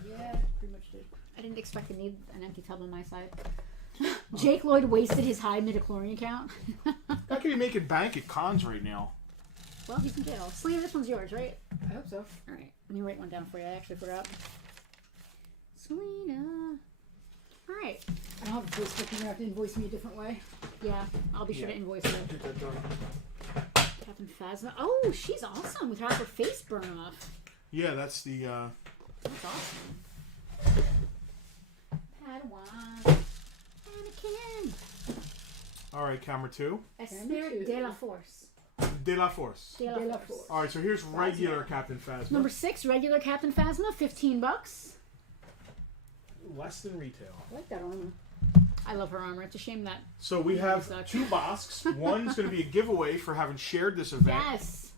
Yeah, pretty much did. I didn't expect to need an empty tub on my side. Jake Lloyd wasted his high midichlorian account. That could be making bank at cons right now. Well, he's in jail. Selena, this one's yours, right? I hope so. Alright, let me write one down for you. I actually forgot. Selena. Alright. I don't have a voice book. You're gonna have to invoice me a different way. Yeah, I'll be sure Yeah. to invoice her. Get that done. Captain Phasma. Oh, she's awesome with her face burn off. Yeah, that's the. That's awesome. Padawan. Anakin. All right, camera 2. Esprit de la Force. De la Force. De De la la Force. Force. All right, so here's regular Captain Phasma. Number 6, regular Captain Phasma, $15. Less than retail. I like that armor. I love her armor. It's a shame that. So we have such. 2 Bosks. One's going to be a giveaway for having shared this event. Yes.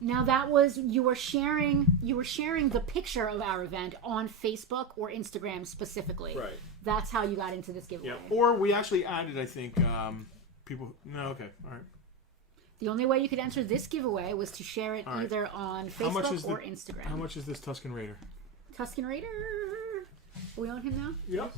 Now that was you were sharing the picture of our event on Facebook or Instagram specifically. Right. That's how you got into this giveaway. Yeah. Or we actually added, I think, people. No, okay, all right. The only way you could enter this giveaway was to share it All right. either on How much Facebook is or the- Instagram. How much is this Tusken Raider? Tusken Raider. Are we on him now? Yep.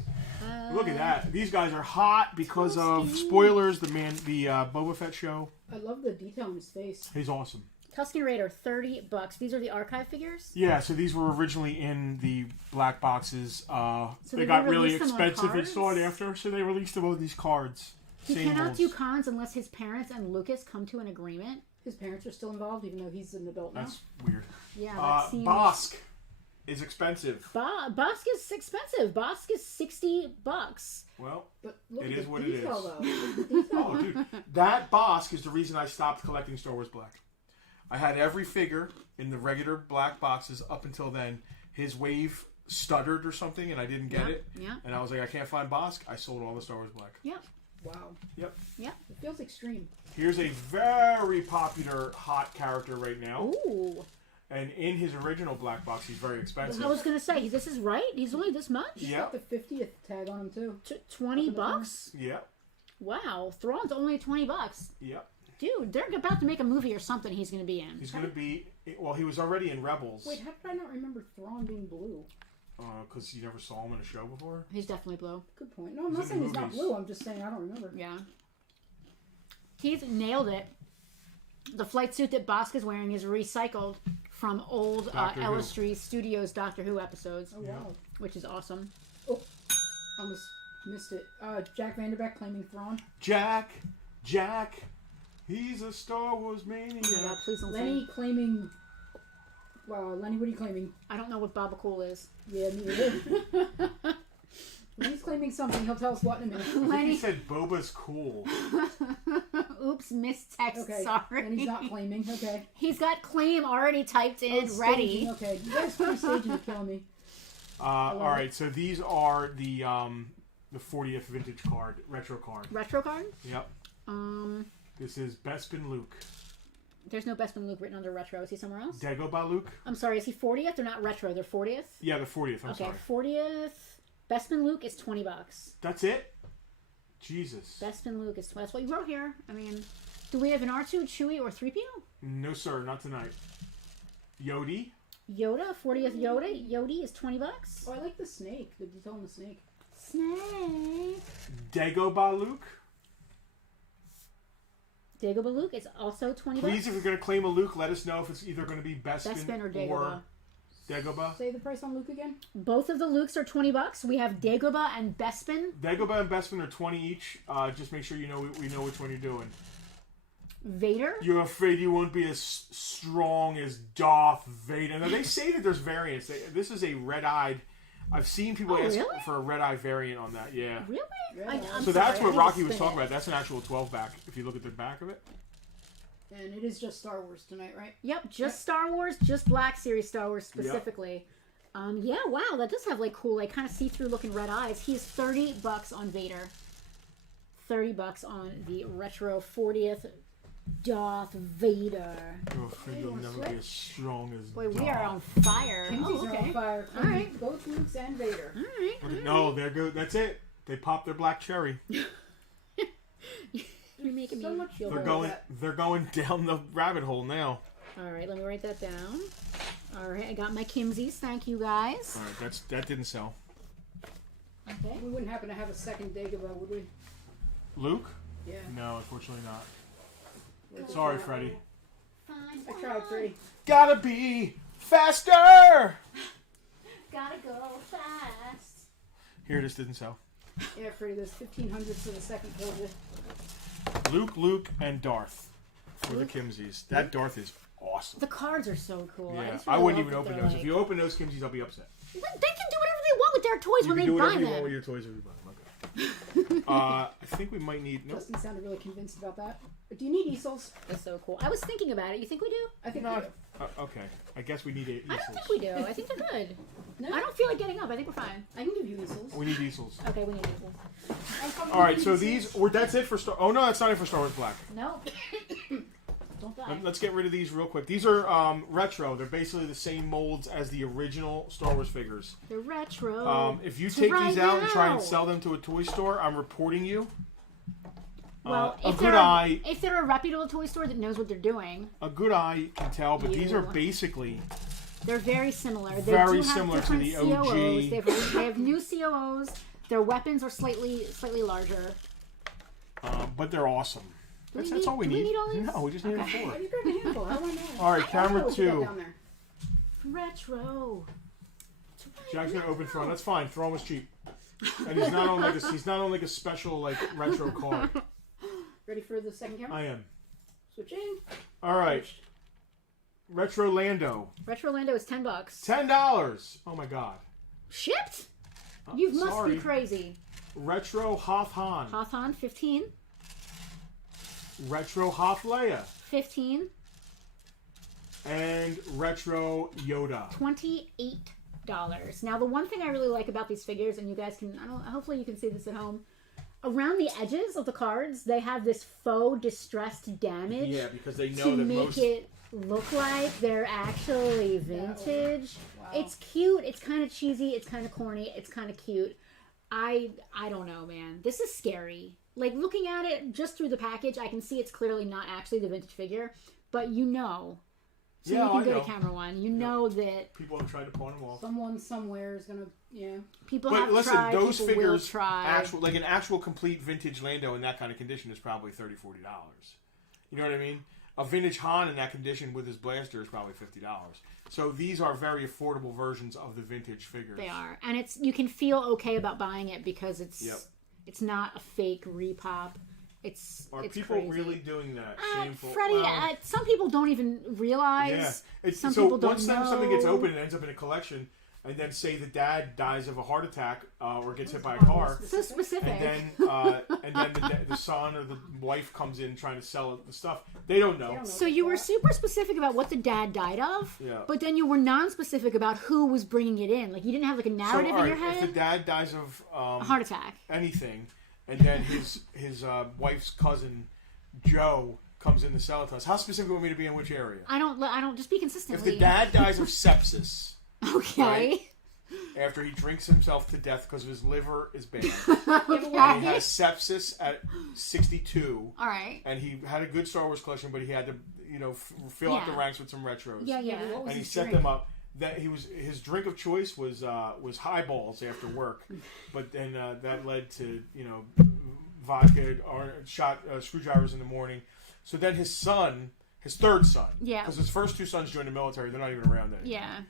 Look at that. These guys are hot because of Tusken. spoilers. The Boba Fett show. I love the detail on his face. He's awesome. Tusken Raider, $30. These are the archive figures. Yeah, so these were originally in the black boxes. So they they got really re-released them on expensive and cards? sought after, so they released them on these cards. He Same cannot molds. do cons unless his parents and Lucas come to an agreement. His parents are still involved, even though he's an adult now. That's weird. Yeah, that seems. Bosk is expensive. Bosk is expensive. Bosk is $60. Well, But look It at is the what it detail, is. though. Look at the detail. oh, dude, that Bosk is the reason I stopped collecting Star Wars Black. I had every figure in the regular black boxes up until then. His wave stuttered or something, and I didn't get it. Yeah. And I was like, I can't find Bosk. I sold all the Star Wars Black. Yep. Wow. Yep. Yep. It feels extreme. Here's a very popular hot character right now. Ooh. And in his original black box, he's very expensive. I was gonna say this is right. He's only this much. He's Yeah. got the 50th tag on him, too. $20. Yep. Wow. Thrawn's only $20. Yep. Dude, they're about to make a movie or something he's going to be in. He's going to be... Well, he was already in Rebels. Wait, how did I not remember Thrawn being blue? Because you never saw him in a show before? He's definitely blue. Good point. No, I'm not saying he's not blue. I'm just saying I don't remember. Yeah. He's nailed it. The flight suit that Bosk is wearing is recycled from old Elstree Studios Doctor Who episodes. Oh, wow. Which is awesome. Oh, almost missed it. Jack Vanderbeck claiming Thrawn. Jack, he's a Star Wars maniac. Oh my God, please don't Lenny say. claiming... Well, Lenny, what are you claiming? I don't know what Baba Cool is. Yeah, me either. Lenny's claiming something. He'll tell us what in a minute. I think he said Boba's cool. Oops, mistext. Okay. Sorry. And he's not claiming. Okay. He's got claim already typed in, ready. Staging. Okay. You guys are staging to kill me. All right, so these are the 40th vintage card, retro card. Retro card? Yep. This is Bespin Luke. There's no Bespin Luke written under retro. Is he somewhere else? Dagobah Luke. I'm sorry, is he 40th? They're not retro, they're 40th? Yeah, the 40th. I'm sorry. 40th. Bespin Luke is $20. That's it? Jesus. Bespin Luke is... That's what you wrote here. I mean, do we have an R2, Chewie, or 3PO? No, sir, not tonight. Yodi. Yoda, 40th Yoda. Yodi is $20. Oh, I like the snake. The detail on the snake. Snake. Dagobah Luke. Dagobah Luke is also $20. Please, if you're going to claim a Luke, let us know if it's either going to be Bespin or Dagobah. Dagobah. Say the price on Luke again. Both of the Lukes are $20. We have Dagobah and Bespin. Dagobah and Bespin are 20 each. Just make sure you know we know which one you're doing. Vader. You're afraid you won't be as strong as Darth Vader. Now, they say that there's variants. This is a red-eyed... I've seen people ask for a red-eye variant on that, yeah. Really? Yeah. So that's what Rocky was talking about. That's an actual 12-back, if you look at the back of it. And it is just Star Wars tonight, right? Yep, just Star Wars, just Black Series Star Wars specifically. Yep. Yeah, wow, that does have like cool, like kind of see-through looking red eyes. He's $30 on Vader. $30 on the retro 40th Darth Vader. You're afraid you'll never be as strong as Boy, Darth. we are on fire. Kinsey's are on fire. All right. Both Luke's and Vader. All right. No, they're good. That's it. They popped their black cherry. You're making So me much feel fun. bad. They're going down the rabbit hole now. All right, let me write that down. All right, I got my Kimsies. Thank you, guys. All right, that didn't sell. Okay. We wouldn't happen to have a second Dagobah, would we? Luke? Yeah. No, unfortunately not. Sorry, Freddie. Fine. I tried 3. Gotta be faster! Gotta go fast. Here, this didn't sell. Yeah, Freddie, there's 1,500 for the second Dagobah. Luke, and Darth for the Kimsies. That Darth is awesome. The cards are so cool. Yeah, just I really wouldn't love even that open they're those. like- If you open those Kimsies, I'll be upset. They can do whatever they want with their toys when You they can do buy whatever you want them. with your toys if you buy them. Okay. I think we might need... Nope. Justin sounded really convinced about that. Do you need easels? That's so cool. I was thinking about it. You think we do? I think No, we do. okay. I guess we need easels. I don't think we do. I think they're good. No, I don't feel like getting up. I think we're fine. I can give you easels. We need easels. Okay, we need easels. All right, so these... That's it for Star... Oh, no, that's not it for Star Wars Black. Nope. Don't die. Let's get rid of these real quick. These are retro. They're basically the same molds as the original Star Wars figures. They're retro. If you So take right these out and try and now. sell them to a toy store, I'm reporting you. Well, A good eye... if they're a reputable toy store that knows what they're doing, A good eye can tell, but these are You. basically... they're very similar. They Very do have similar to different the COOs. OG. They have new COOs. Their weapons are slightly larger. But they're awesome. Do That's all we do need. we need all these? No, we just need Okay. four. You grabbed a handful. How do I know? All right, I don't know camera what you got 2. down there. Retro. Jack's gonna open Thrawn. That's fine. Thrawn was cheap, and he's not on like a special like retro card. Ready for the second camera? I am. Switching. All right. Retro Lando. Retro Lando is $10. $10. Oh my God. Shipped? You must sorry. be crazy. Retro Hoth Han. Hoth Han, 15. Retro Hoth Leia. 15. And retro Yoda. $28. Now, the one thing I really like about these figures, and you guys can, hopefully you can see this at home, around the edges of the cards, they have this faux distressed damage Yeah, because they know to that make most. it look like they're actually vintage. Wow. It's cute. It's kind of cheesy. It's kind of corny. It's kind of cute. I don't know, man. This is scary. like looking at it just through the package, I can see it's clearly not actually the vintage figure, but you know. So Yeah, you can I go know. to Camera One. You know that People have tried to pawn them off. Someone somewhere is gonna, people But have listen, tried. those people will figures, try. like an actual complete vintage Lando in that kind of condition is probably $30-$40. You know what I mean? A vintage Han in that condition with his blaster is probably $50. So these are very affordable versions of the vintage figures. They are, and you can feel okay about buying it because it's not a fake repop. It's people crazy. really doing that? Shameful. Freddie, Well, some people don't even realize. yeah. Some So people don't once know. something gets open and ends up in a collection, and then say the dad dies of a heart attack or gets hit by a car, So specific. and then the son or the wife comes in trying to sell the stuff. They don't know. So you were super specific about what the dad died of, Yeah. but then you were non-specific about who was bringing it in. Like you didn't have like a narrative in your If head. the dad dies of A heart attack. anything, and then his wife's cousin Joe comes in to sell it to us, how specific do you want me to be in which area? I don't. Just be consistent. If the dad dies of sepsis, okay. right? After he drinks himself to death because his liver is bad, Okay. and he has sepsis at 62, All right. and he had a good Star Wars collection, but he had to fill up the Yeah. ranks with some retros. Yeah. What was And he his set drink? them up. That his drink of choice was highballs after work, but then that led to vodka or shot screwdrivers in the morning. So then his third son, Yeah. because his first two sons joined the military, they're not even around anymore. Yeah.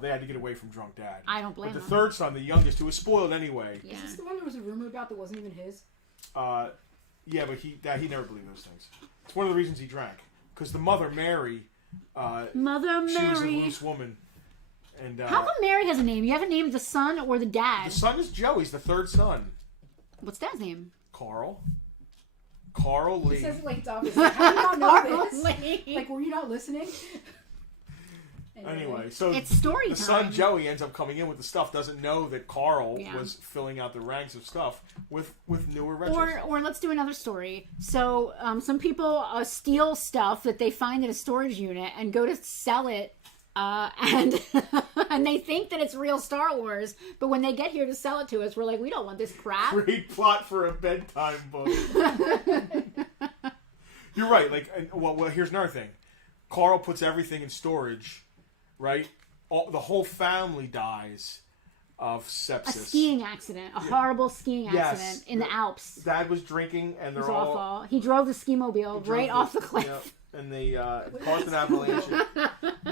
They had to get away from drunk dad. I don't blame But the him. third son, the youngest, who was spoiled anyway. Yeah. Is this the one there was a rumor about that wasn't even his? Yeah, but he never believed those things. It's one of the reasons he drank, because the mother Mary, Mother she was a Mary. loose woman. And How come Mary has a name? You haven't named the son or the dad. the son is Joe. He's the third son. What's dad's name? Carl Lee. He says it like it's obvious. Like, how do you not know this? Carly. Like, were you not listening? Anyway, so It's story the time. son Joey ends up coming in with the stuff. Doesn't know that Carl Yeah. was filling out the ranks of stuff with newer retros. Or let's do another story. So some people steal stuff that they find in a storage unit and go to sell it, and and they think that it's real Star Wars. But when they get here to sell it to us, we're like, we don't want this crap. Great plot for a bedtime book. You're right. Well, here's another thing. Carl puts everything in storage, right? The whole family dies of sepsis. A skiing accident, a horrible skiing Yes. accident in the Alps. Dad was drinking, and It they're was all awful. He drove the ski mobile right off the cliff. Yeah, and they caused an avalanche.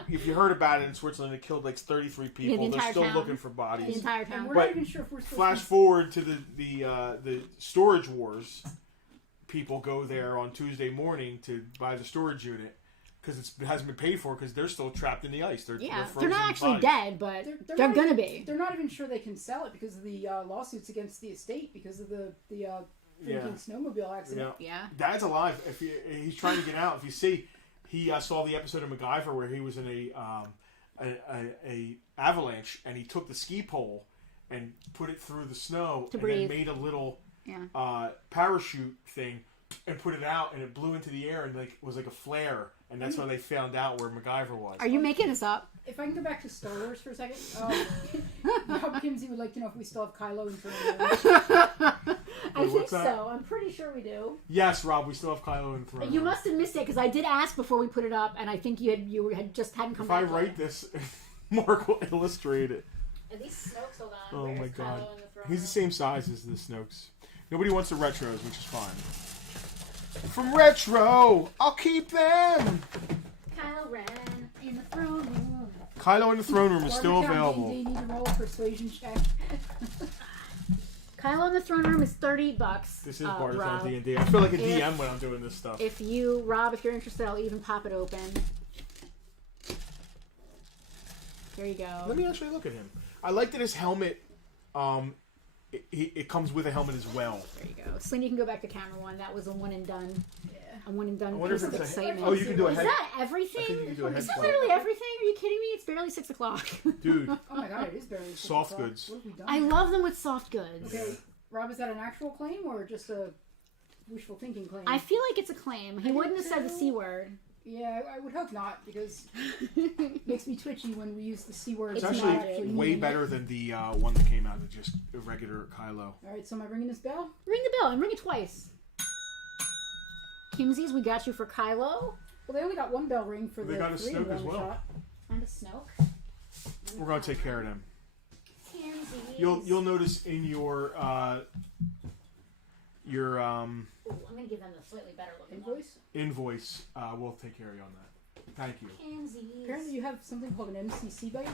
If you heard about it in Switzerland, it killed like 33 people. the They're entire still town. looking for The bodies. entire And town. we're But not even sure if we're supposed Flash to... forward to the storage wars. People go there on Tuesday morning to buy the storage unit because it hasn't been paid for because they're still trapped in the ice. They're Yeah, frozen they're not actually bodies. dead, but They're they're not gonna even- be. They're not even sure they can sell it because of the lawsuits against the estate because of the Yeah. freaking snowmobile accident. Yeah. Dad's alive. He's trying to get out. If you see, he saw the episode of MacGyver where he was in a avalanche and he took the ski pole and put it through the snow To and breathe. then made a little Yeah. parachute thing and put it out and it blew into the air and was like a flare, and that's when they found out where MacGyver was. Are you making this up? If I can go back to Star Wars for a second, Rob Kimsey would like to know if we still have Kylo in front of him. I think what's that? so. I'm pretty sure we do. Yes, Rob, we still have Kylo in front. You must have missed it because I did ask before we put it up, and I think you had just hadn't come If back. I write this, Mark will illustrate it. Are these Snokes? Hold on. Oh Where's my Kylo god. in the throne He's the room? same size as the Snokes. Nobody wants the retros, which is fine. From Retro! I'll keep them! Kylo Ren in the throne room. Kylo in the throne room is still Bartertown available. D&D need to roll a persuasion check. Kylo in the throne room is $30. This is Rob. Bartertown D&D. I feel like a If- DM when I'm doing this stuff. If you're interested, I'll even pop it open. There you go. Let me actually look at him. I like that his helmet, it comes with a helmet as well. There you go. Slindy can go back to camera one. That was a one and done. Yeah. A one and done I wonder if piece of it's a... excitement. Oh, you can do a Is head... that everything? I think you can do a head Is that flip. literally everything? Are you kidding me? It's barely 6 o'clock. Dude, Oh my god, it is barely 6 Soft o'clock. goods. What have we done? I love them with soft goods. Okay, Rob, is that an actual claim or just a wishful thinking claim? I feel like it's a claim. He I wouldn't think have said the so. C word. Yeah, I would hope not, because it makes me twitchy when we use the C word. It's It's actually not. way better than the one that came out of just a regular Kylo. Alright, so am I ringing this bell? Ring the bell and ring it twice. Kimsies, we got you for Kylo. Well, they only got one bell ring for They the got a 3 Snoke as one well. shot. And a Snoke. We're gonna take care of them. Kimsies. You'll notice in your Ooh, I'm gonna give them the slightly better looking one. Invoice? invoice. We'll take care of you on that. Thank you. Kimsies. Apparently you have something called an MCC belt.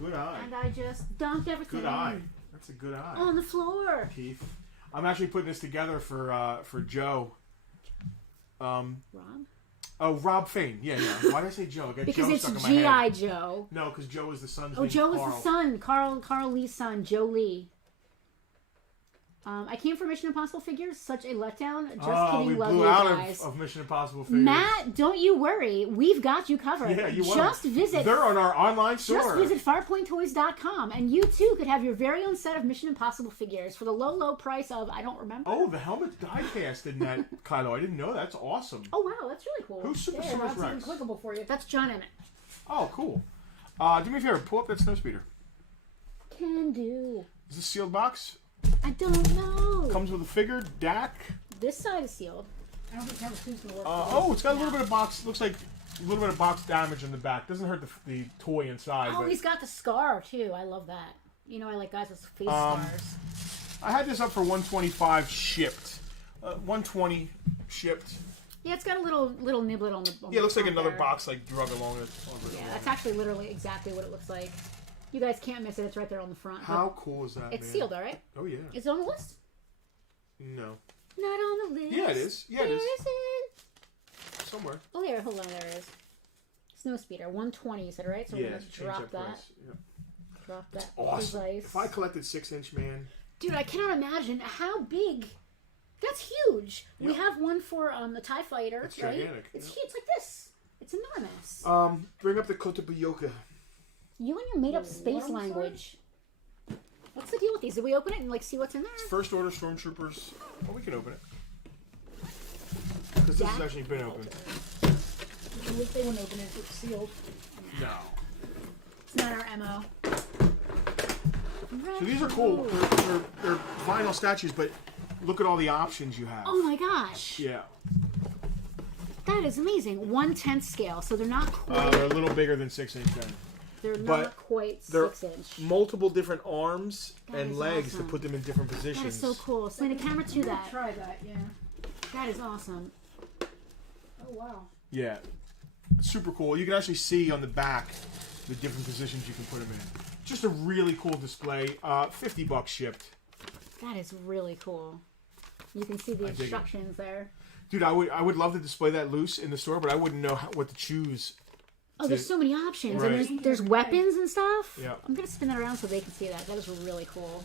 Good eye. And I just dumped everything Good eye. That's a good eye. on the floor. Keith. I'm actually putting this together for Joe. Rob? Oh, Rob Fane. Yeah. Why did I say Joe? I got Because Joe it's stuck in my head. G.I. Joe. No, because Joe is the son's Oh, name. Joe was Carl. the son. Carl Lee's son. Joe Lee. I came for Mission Impossible figures. Such a letdown. Just kidding. We Love blew you out guys. of Mission Impossible figures. Matt, don't you worry. We've got you covered. Yeah, you Just visit. They're on our online Just store. visit farpointtoys.com and you too could have your very own set of Mission Impossible figures for the low price of, I don't remember. Oh, the helmet die cast in that Kylo. I didn't know. That's awesome. Oh, wow, that's really cool. Who's Super Yeah, Source that's even Rex? clickable for you. That's John Emmett. Oh, cool. Do me a favor. Pull up that snowspeeder. Can do. Is this a sealed box? I don't know. Comes with a figure, DAC. This side is sealed. I don't think camera 2's going to work. Oh, it's got a little bit of box. Looks like a little bit of box damage in the back. Doesn't hurt the toy inside. Oh, but he's got the scar too. I love that. You know, I like guys with face scars. I had this up for $125 shipped. $120 shipped. Yeah, it's got a little niblet on the. Yeah, it looks like front another there. box like drug along it. Yeah, that's actually literally exactly what it looks like. You guys can't miss it. It's right there on the front. How cool is that? It's man? sealed, all right? Oh yeah. Is it on the list? No. Not on the list. Yeah, it is. Yeah, it Where is. is it? Somewhere. Oh, there. Hold on. There it is. Snowspeeder, 120. You said right? So Yeah, we're gonna change drop that. price. Yeah. Drop that. Awesome. Precise. If I collected 6-inch, man. Dude, I cannot imagine how big. That's huge. We Yep. have one for the TIE Fighter, It's right? gigantic, It's yeah. huge. It's like this. It's enormous. Bring up the Kotobuyoka. You and your made-up The space what, I'm sorry? language. What's the deal with these? Did we open it and like see what's in there? First Order Stormtroopers. Oh, we can open it. Because this has Jack actually been opened. I wish they wouldn't open it if it's sealed. No. It's not our MO. So these are cool. They're vinyl statues, but look at all the options you have. Oh my gosh. Yeah. That is amazing. 1/10 scale, so they're not quite. They're a little bigger than 6-inch then. They're but not quite they're 6-inch. multiple different arms That and is legs awesome. to put them in different positions. That is so cool. Selena, camera to that. Try that, yeah. That is awesome. Oh, wow. Yeah. Super cool. You can actually see on the back the different positions you can put them in. Just a really cool display. $50 shipped. That is really cool. You can see the I dig it. instructions there. Dude, I would love to display that loose in the store, but I wouldn't know what to choose. Oh, there's so many options, Right. and there's weapons and stuff. Yeah. I'm gonna spin that around so they can see that. That is really cool.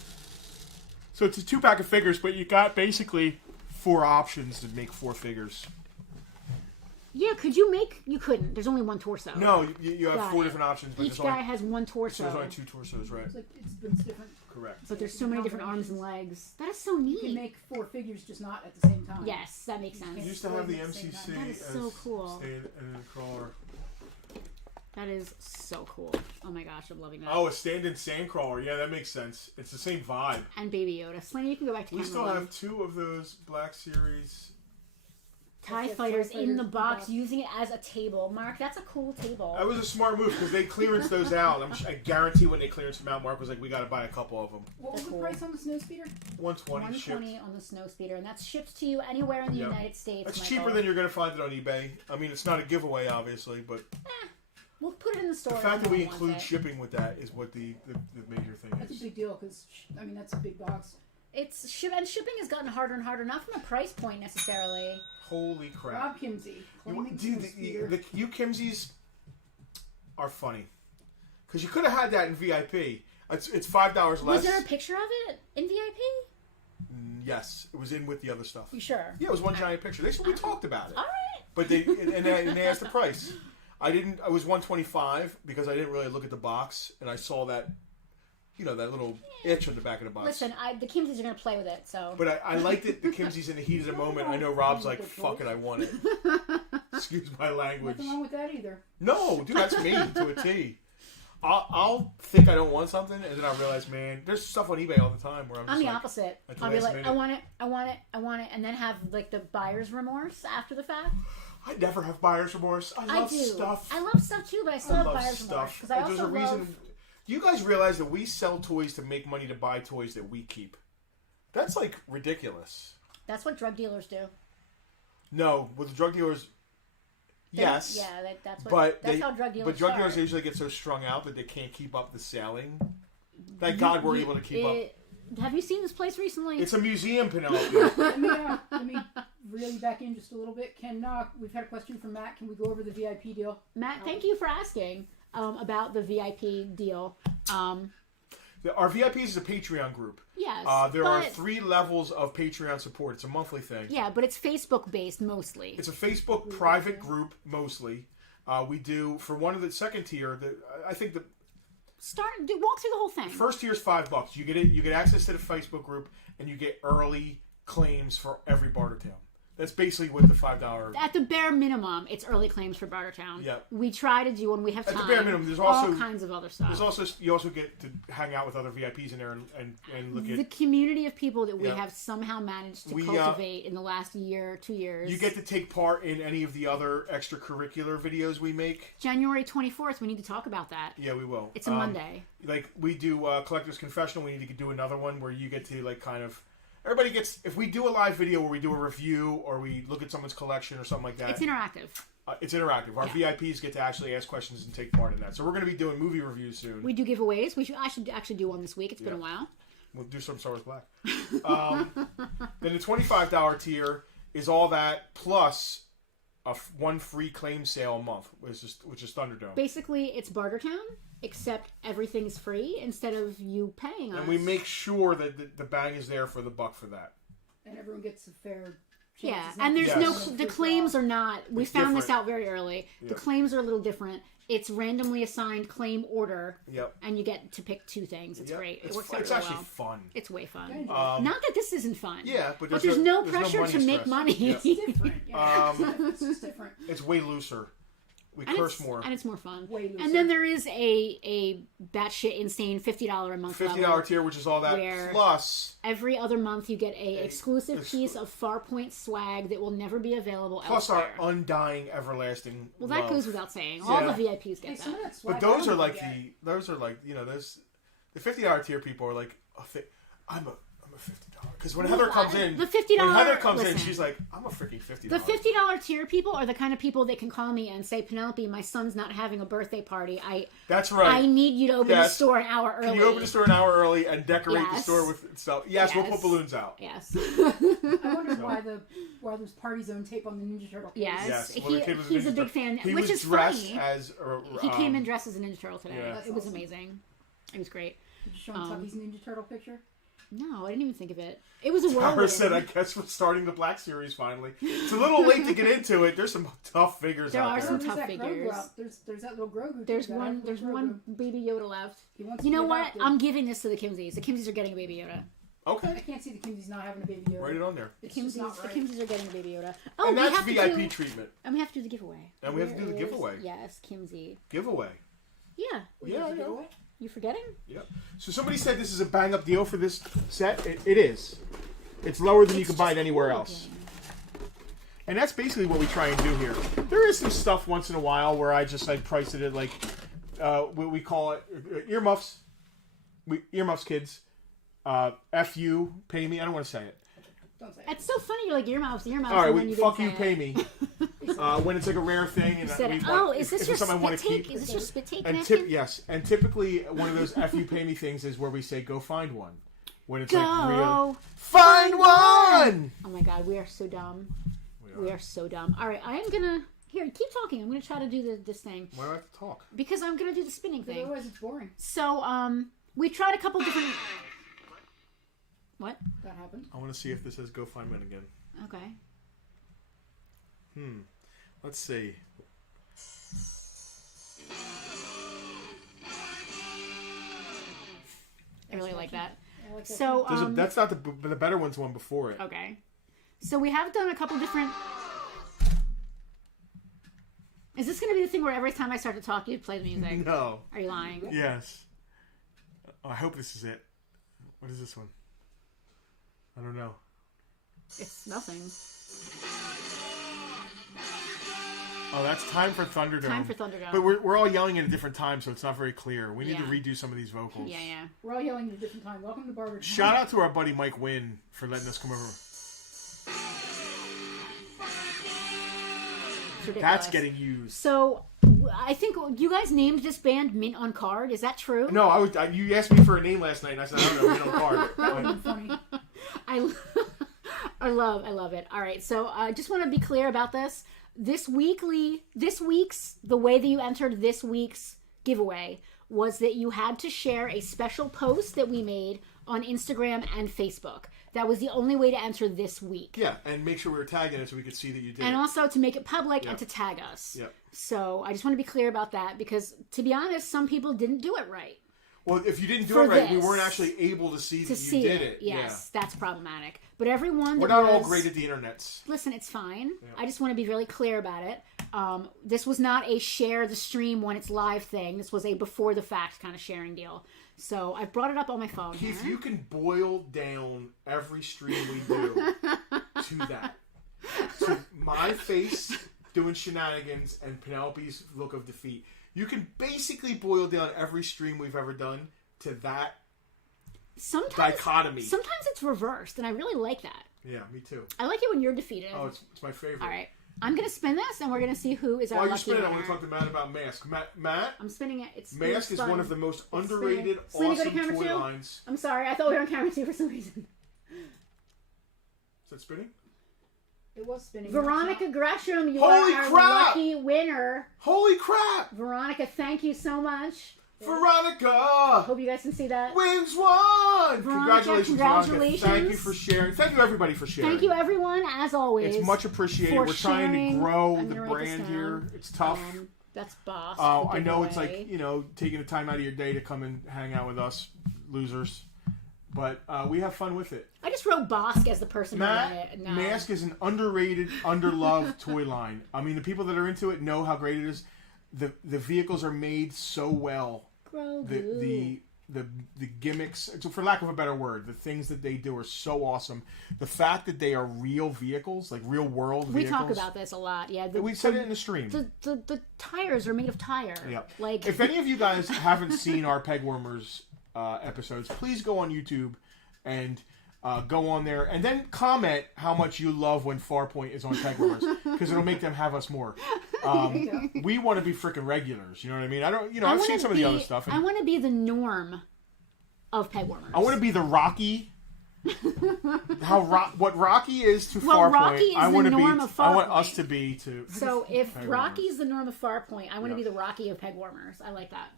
So it's a 2-pack of figures, but you got basically 4 options to make 4 figures. Yeah, could you make? You couldn't. There's only one torso. No, you have Got 4 it. different options, but Each there's guy only, has one torso, there's only 2 torsos, right? It's like it's been different. Correct. but there's so many different arms and legs. That is so You can neat. make 4 figures, just not at the same time. Yes, that makes You sense. used to have the At the same MCC time. That is as so cool. stand and then crawler. That is so cool. Oh my gosh, I'm loving that. Oh, a stand-in sandcrawler. Yeah, that makes sense. It's the same vibe. And Baby Yoda. Selena, you can go back to We camera still one. have 2 of those Black Series. TIE Yeah, Fighters TIE in the Fighters box, using it as a table. Mark, that's a cool table. That was a smart move because they clearance those out. I guarantee when they clearance them out, Mark was like, "We got to buy a couple of them." What was They're the cool. price on the snowspeeder? 120 shipped. 120 on the Snowspeeder, and that's shipped to you anywhere in the Yep. United States. That's Michael. cheaper than you're going to find it on eBay. I mean, it's not a giveaway, obviously, but We'll put it in the store. the if fact that we anyone include wants it. shipping with that is what the major thing That's a is. big deal because I mean that's a big box. It's and shipping has gotten harder and harder, not from a price point necessarily. Holy crap! Rob Kimsey claiming Dude, snowspeeder. you Kimsies are funny because you could have had that in VIP. It's $5 less. Was there a picture of it in VIP? Yes, it was in with the other stuff. You sure? Yeah, it was one giant picture. We talked about it. All right. But they asked the price. I didn't. I was $125 because I didn't really look at the box, and I saw that, that little itch on the back of the box. Listen, the Kimsies are gonna play with it, so. But I liked it. The Kimsies in the heat of the moment. I know Rob's like, "Fuck it, I want it." Excuse my language. Nothing wrong with that either. No, dude, that's me to a T. I'll think I don't want something, and then I realize, man, there's stuff on eBay all the time where I'm the opposite. at the I'll be last like, minute. I want it, and then have like the buyer's remorse after the fact. I never have buyer's remorse. I love do. stuff. I love stuff too, but I still have love buyer's remorse stuff. because I There's also a reason. love. You guys realize that we sell toys to make money to buy toys that we keep. That's like ridiculous. That's what drug dealers do. No, with the drug dealers. Yes. Yeah, that's what. But That's how drug dealers. But drug dealers start. usually get so strung out that they can't keep up the selling. Thank God we're able to keep up. Have you seen this place recently? It's a museum, Penelope. Let me reel you back in just a little bit. We've had a question from Matt. Can we go over the VIP deal? Matt, thank you for asking about the VIP deal. Our VIPs is a Patreon group. Yes, there are 3 levels of Patreon support. It's a monthly thing. Yeah, but it's Facebook based mostly. It's a Facebook private group mostly. We do for one of the second tier. I think the Walk through the whole thing. first tier is $5. You get access to the Facebook group, and you get early claims for every Bartertown. That's basically what the $5. At the bare minimum, it's early claims for Bartertown. Yep. We try to do when we have time. At the bare minimum, there's all also kinds of other stuff. There's also you also get to hang out with other VIPs in there and look the at. community of people that we Yep. have somehow managed to We, cultivate in the last year, 2 years. You get to take part in any of the other extracurricular videos we make. January 24th, we need to talk about that. Yeah, we will. It's a Monday. Like we do Collector's Confessional, we need to do another one where you get to like kind of. Everybody gets, if we do a live video where we do a review or we look at someone's collection or something like that. It's interactive. It's interactive. Our VIPs get to actually ask questions and take part in that. So we're going to be doing movie reviews soon. We do giveaways. I should actually do one this week. It's been a while. We'll do some Star Wars Black. Then the $25 tier is all that plus one free claim sale a month, which is Thunderdome. Basically, it's Bartertown, except everything's free instead of you paying us. And we make sure that the bang is there for the buck for that. And everyone gets a fair chance. Yeah, It's not and there's just the claims are not, we It's found this different. out very early. Yeah. The claims are a little different. It's randomly assigned claim order, Yep. and you get to pick 2 things. It's Yep. great. It It's works fun. out It's really actually well. fun. It's way fun. Yeah, Not that this isn't fun. Yeah, but there's no pressure money to make stress. money. Yeah. It's different. Yeah. It's just different. It's way looser. We And curse it's, more. and it's more fun. Way looser. And then there is a batshit insane $50 a month $50 level. tier, which is all that where plus every other month you get a exclusive piece of Farpoint swag that will never be our elsewhere. undying, everlasting. Well, that love. goes without saying. All Yeah. the VIPs Hey, get some that. of that swag But those I are don't like get. those the $50 tier people are like, I'm a $50 because when Heather comes in, the $50 when Heather comes in, listen. she's like, I'm a freaking $50. The $50 tier people are the kind of people that can call me and say, Penelope, my son's not having a birthday party. That's right. I need you to open the store an hour early. Can you open the store an hour early and decorate the Yes. store with stuff? Yes, we'll Yes. put balloons out. Yes. I wonder why there's Party Zone tape on the Ninja Turtle case. Yes. Yes. Well, the kid was He's a Ninja big Turtle. fan, He which was is dressed funny. as He came in dressed as a Ninja Turtle today. Yeah. That's It was awesome. amazing. It was great. Did you show him Tucky's Ninja Turtle picture? No, I didn't even think of it. It was a Tara whirlwind. said, I guess we're starting the Black Series finally. It's a little late to get into it. There's some tough figures There out are there. some There's tough that figures. Grogu out. There's that little Grogu. There's too, that one. little There's Grogu. one baby Yoda left. He wants You to know be what? adopted. I'm giving this to the Kimseys. The Kimseys are getting a baby Yoda. I Okay. can't see the Kimseys not having a baby Yoda. Write it on there. It's just not The right. Kimseys are getting a baby Yoda. Oh, And we that's have to VIP do, treatment. and we have to do the giveaway. And we have to do the Where is- giveaway. Yes, Kimsey. Giveaway. Yeah. Yeah, I know. Giveaway? You forgetting? Yep. So somebody said this is a bang up deal for this set. It is. It's lower than you can buy it anywhere else. And that's basically what we try and do here. There is some stuff once in a while where I just price it at like what we call it earmuffs. Earmuffs, kids. F-U, pay me. I don't want to say it. Don't say it. It's so funny. You're like earmuffs. All And right, then you fuck didn't you, say pay it. me. When it's like a rare thing. And Said we it. want- Oh, is if this your it's something I want spit to take? keep. Is this your spit take And napkin? yes, and typically one of those "F you pay me" things is where we say "Go find one," when it's Go like really find one. Oh my god, we are so dumb. We are so dumb. All right, I am gonna keep talking. I'm gonna try to do this thing Why do I have to talk? because I'm gonna do the spinning Because thing. otherwise it's boring. So we tried a couple different. What? That happened. I want to see if this says "Go find one" again. Okay. Let's see. I really like that. I like that So That's not the better one's one before it. okay. So we have done a couple different. Is this going to be the thing where every time I start to talk, you play the music? No. Are you lying? Yes. Oh, I hope this is it. What is this one? I don't know. It's nothing. Oh, that's Time for Thunderdome. Time for Thunderdome. But we're all yelling at a different time, so it's not very clear. We need to Yeah. redo some of these vocals. Yeah, yeah. We're all yelling at a different time. Welcome to Bartertown. Shout out to our buddy Mike Wynn for letting us come over. It's ridiculous. That's getting used. So, I think you guys named this band Mint on Card. Is that true? No, you asked me for a name last night, and I said, I don't know, we don't card. That would have been funny. I love it. All right, so I just want to be clear about this. The way that you entered this week's giveaway was that you had to share a special post that we made on Instagram and Facebook. That was the only way to enter this week. Yeah, and make sure we were tagging it so we could see that you did. And it. also to make it public Yep. and to tag us. Yep. So I just want to be clear about that because, to be honest, some people didn't do it right. Well, if you didn't do For it right, we this. weren't actually able to see To that you see did it, it. yes, that's problematic. But everyone Yeah. We're that not all was- great at the internets. Listen, it's fine. Yeah. I just want to be really clear about it. This was not a share the stream when it's live thing. This was a before the fact kind of sharing deal. So I brought it up on my phone. Keith, here. you can boil down every stream we do to that. To my face doing shenanigans and Penelope's look of defeat. You can basically boil down every stream we've ever done to that dichotomy. Sometimes it's reversed, and I really like that. Yeah, me too. I like it when you're defeated. Oh, it's my favorite. All right. I'm going to spin this, and we're going to see who is our While you lucky spin it, I winner. want to talk to Matt about Mask. Matt, I'm spinning it. It's Mask is fun. one of the most underrated, Selena, go to awesome camera toy two. lines. I'm sorry. I thought we were on camera 2 for some reason. Is that spinning? It was spinning. Veronica Gresham, you Holy are our crap! lucky winner. Holy crap! Veronica, thank you so much. Veronica! Hope you guys can see that. Wins one! Veronica, Congratulations, Veronica. congratulations. Thank you for sharing. Thank you, everybody, for sharing. Thank you, everyone, as always. It's much appreciated. for We're trying to sharing. grow I'm the gonna write this brand down. here. It's tough. That's boss. I know it's like, taking the time out of your day to come and hang out with us, losers. But we have fun with it. I just wrote Bosk as the person who Matt, wrote it. No. Mask is an underrated, underloved toy line. I mean, the people that are into it know how great it is. The vehicles are made so well. Grogu. The gimmicks, so for lack of a better word, the things that they do are so awesome. The fact that they are real vehicles, like real world We vehicles. talk about this a lot. Yeah, We said it in the stream. The tires are made of tire. Yep. Like If any of you guys haven't seen our Peg Warmers episodes, please go on YouTube and go on there and then comment how much you love when Farpoint is on Peg Warmers because it'll make them have us more. We want to be freaking regulars. You know what I mean? I've seen some of the other stuff. I want to be the norm of Peg Warmers. I want to be the Rocky. What Rocky is to Well, Farpoint. Rocky is I the want to norm be. of I want Farpoint. us to be to. So if Peg Rocky's the norm of Farpoint, I want to Yeah. be the Rocky of Peg Warmers. I like that.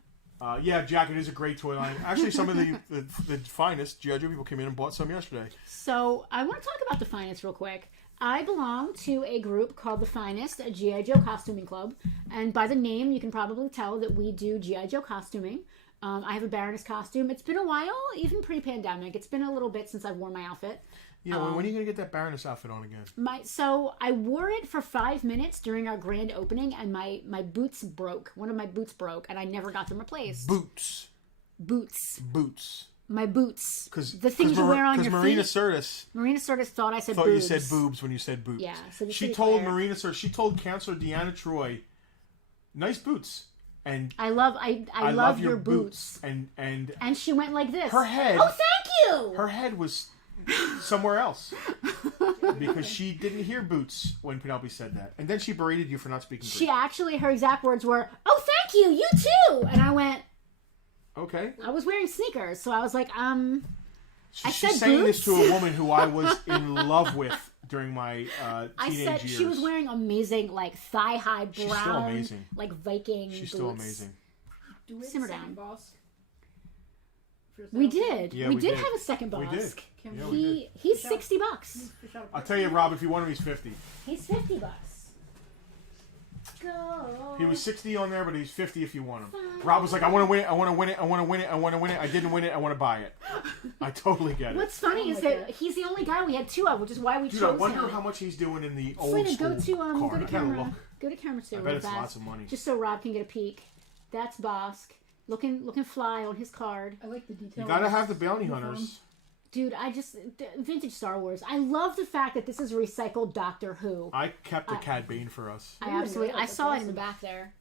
Yeah, Jack, it is a great toy line. Actually, some of the finest G.I. Joe people came in and bought some yesterday. So I want to talk about the Finest real quick. I belong to a group called the Finest, a G.I. Joe costuming club. And by the name, you can probably tell that we do G.I. Joe costuming. I have a Baroness costume. It's been a while, even pre-pandemic. It's been a little bit since I've worn my outfit. When are you going to get that Baroness outfit on again? So I wore it for 5 minutes during our grand opening, and my boots broke. One of my boots broke, and I never got them replaced. Boots. My boots. Because the things you wear on your Marina feet. Sirtis Marina Sirtis thought I said thought boobs. you said boobs when you said boots. Yeah, so just she to be told clear. Marina Sirtis. She told Counselor Deanna Troy, "Nice boots." And I love your boots. And she went like this. her head. Oh, thank you. Her head was somewhere else because she didn't hear boots when Penelope said that, and then she berated you for not speaking Greek. She actually, her exact words were, "Oh, thank you, you too." And I went, Okay. I was wearing sneakers, so I was like, I She's said saying boots? this to a woman who I was in love with during my I teenage said years. she was wearing amazing, like thigh-high brown, She's still amazing. like Viking She's boots. still amazing. Do we have Simmer a second down. boss? We did. Yeah, we we did did. have a second boss. We did. Can Yeah, we- we did. He's Fish out. $60. Fish out a I'll price? tell you, Rob, if you want him, he's 50. He's $50. Go. He was 60 on there, but he's 50 if you want him. Rob was like, I want to win it. I want to win it. I want to win it. I want to win it. I didn't win it. I want to buy it. I totally get it. What's funny is that he's the only guy we had two of, which is why we chose him. I wonder how much he's doing in the old Selena, school go to card. camera. Go to camera 2. I bet it's lots of money. Just so Rob can get a peek. That's Bosk. Looking fly on his card. I like the detail. You gotta have the bounty hunters. Dude, vintage Star Wars. I love the fact that this is recycled Doctor Who. I kept a Cad Bane for us. I saw it in the back there.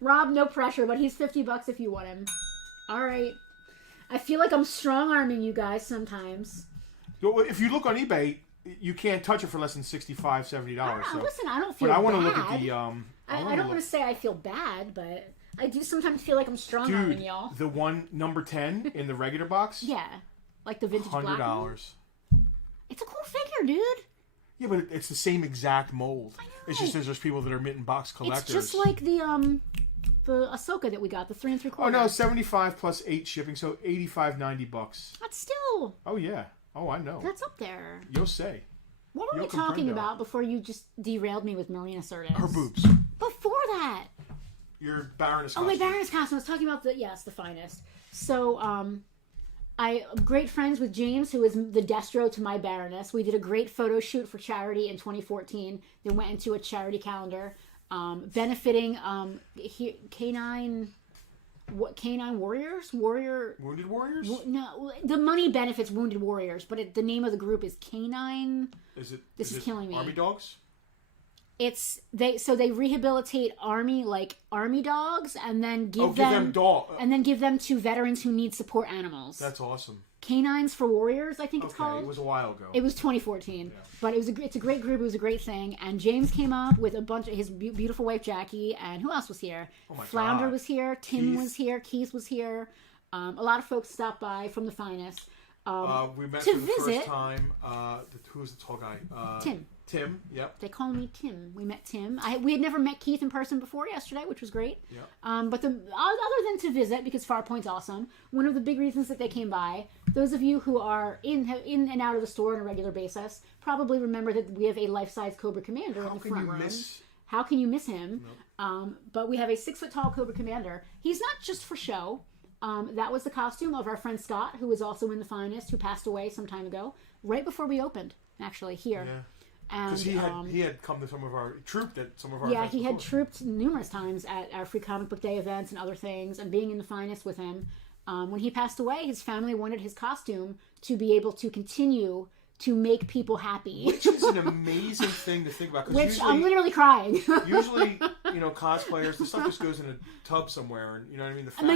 Rob, no pressure, but he's $50 if you want him. All right. I feel like I'm strong-arming you guys sometimes. If you look on eBay, you can't touch it for less than $65, $70. So. Listen, I don't feel bad. But I want to look at the... I don't want to say I feel bad, but I do sometimes feel like I'm strong-arming y'all. The one, number 10, in the regular box? Yeah. Like the vintage black one. $100. It's a cool figure, dude. Yeah, but it's the same exact mold. I know. It's just there's people that are mint box collectors. It's just like the Ahsoka that we got, the 3 3/4. Oh no, 75 plus 8 shipping, so $85.90. That's still. Oh yeah. Oh, I know. That's up there. Yo say. What were we talking about before you just derailed me with Marina Sirtis? Her boobs. Before that. Your Baroness costume. Oh, my Baroness costume. I was talking about the finest. So, I'm great friends with James, who is the Destro to my Baroness. We did a great photo shoot for charity in 2014. Then went into a charity calendar, benefiting canine warriors. Wounded Warriors? No, the money benefits Wounded Warriors, but the name of the group is Canine. This is killing me. Army dogs? They rehabilitate army dogs and then give them to veterans who need support animals. That's awesome. Canines for Warriors, I think it's called. It was a while ago. It was 2014, but it's a great group. It was a great thing, and James came up with a bunch of his beautiful wife Jackie, and who else was here? Oh my Flounder God. Was here. Tim was here. Keith was here. A lot of folks stopped by from the finest. We met for the first time. Who's the tall guy? Tim, yep. They call me Tim. We met Tim. We had never met Keith in person before yesterday, which was great. Yep. But other than to visit, because Farpoint's awesome, one of the big reasons that they came by, those of you who are in and out of the store on a regular basis probably remember that we have a life-size Cobra Commander in the front room. How can you miss him? Nope. But we have a 6-foot-tall Cobra Commander. He's not just for show. That was the costume of our friend Scott, who was also in the finest, who passed away some time ago, right before we opened, actually, here. Yeah. Because he had come to some of our events he had before. trooped numerous times at our Free Comic Book Day events and other things, and being in the finest with him. When he passed away, his family wanted his costume to be able to continue to make people happy. Which is an amazing thing to think about. Which I'm literally crying. Usually, cosplayers, the stuff just goes in a tub somewhere, and you know what I mean. The fact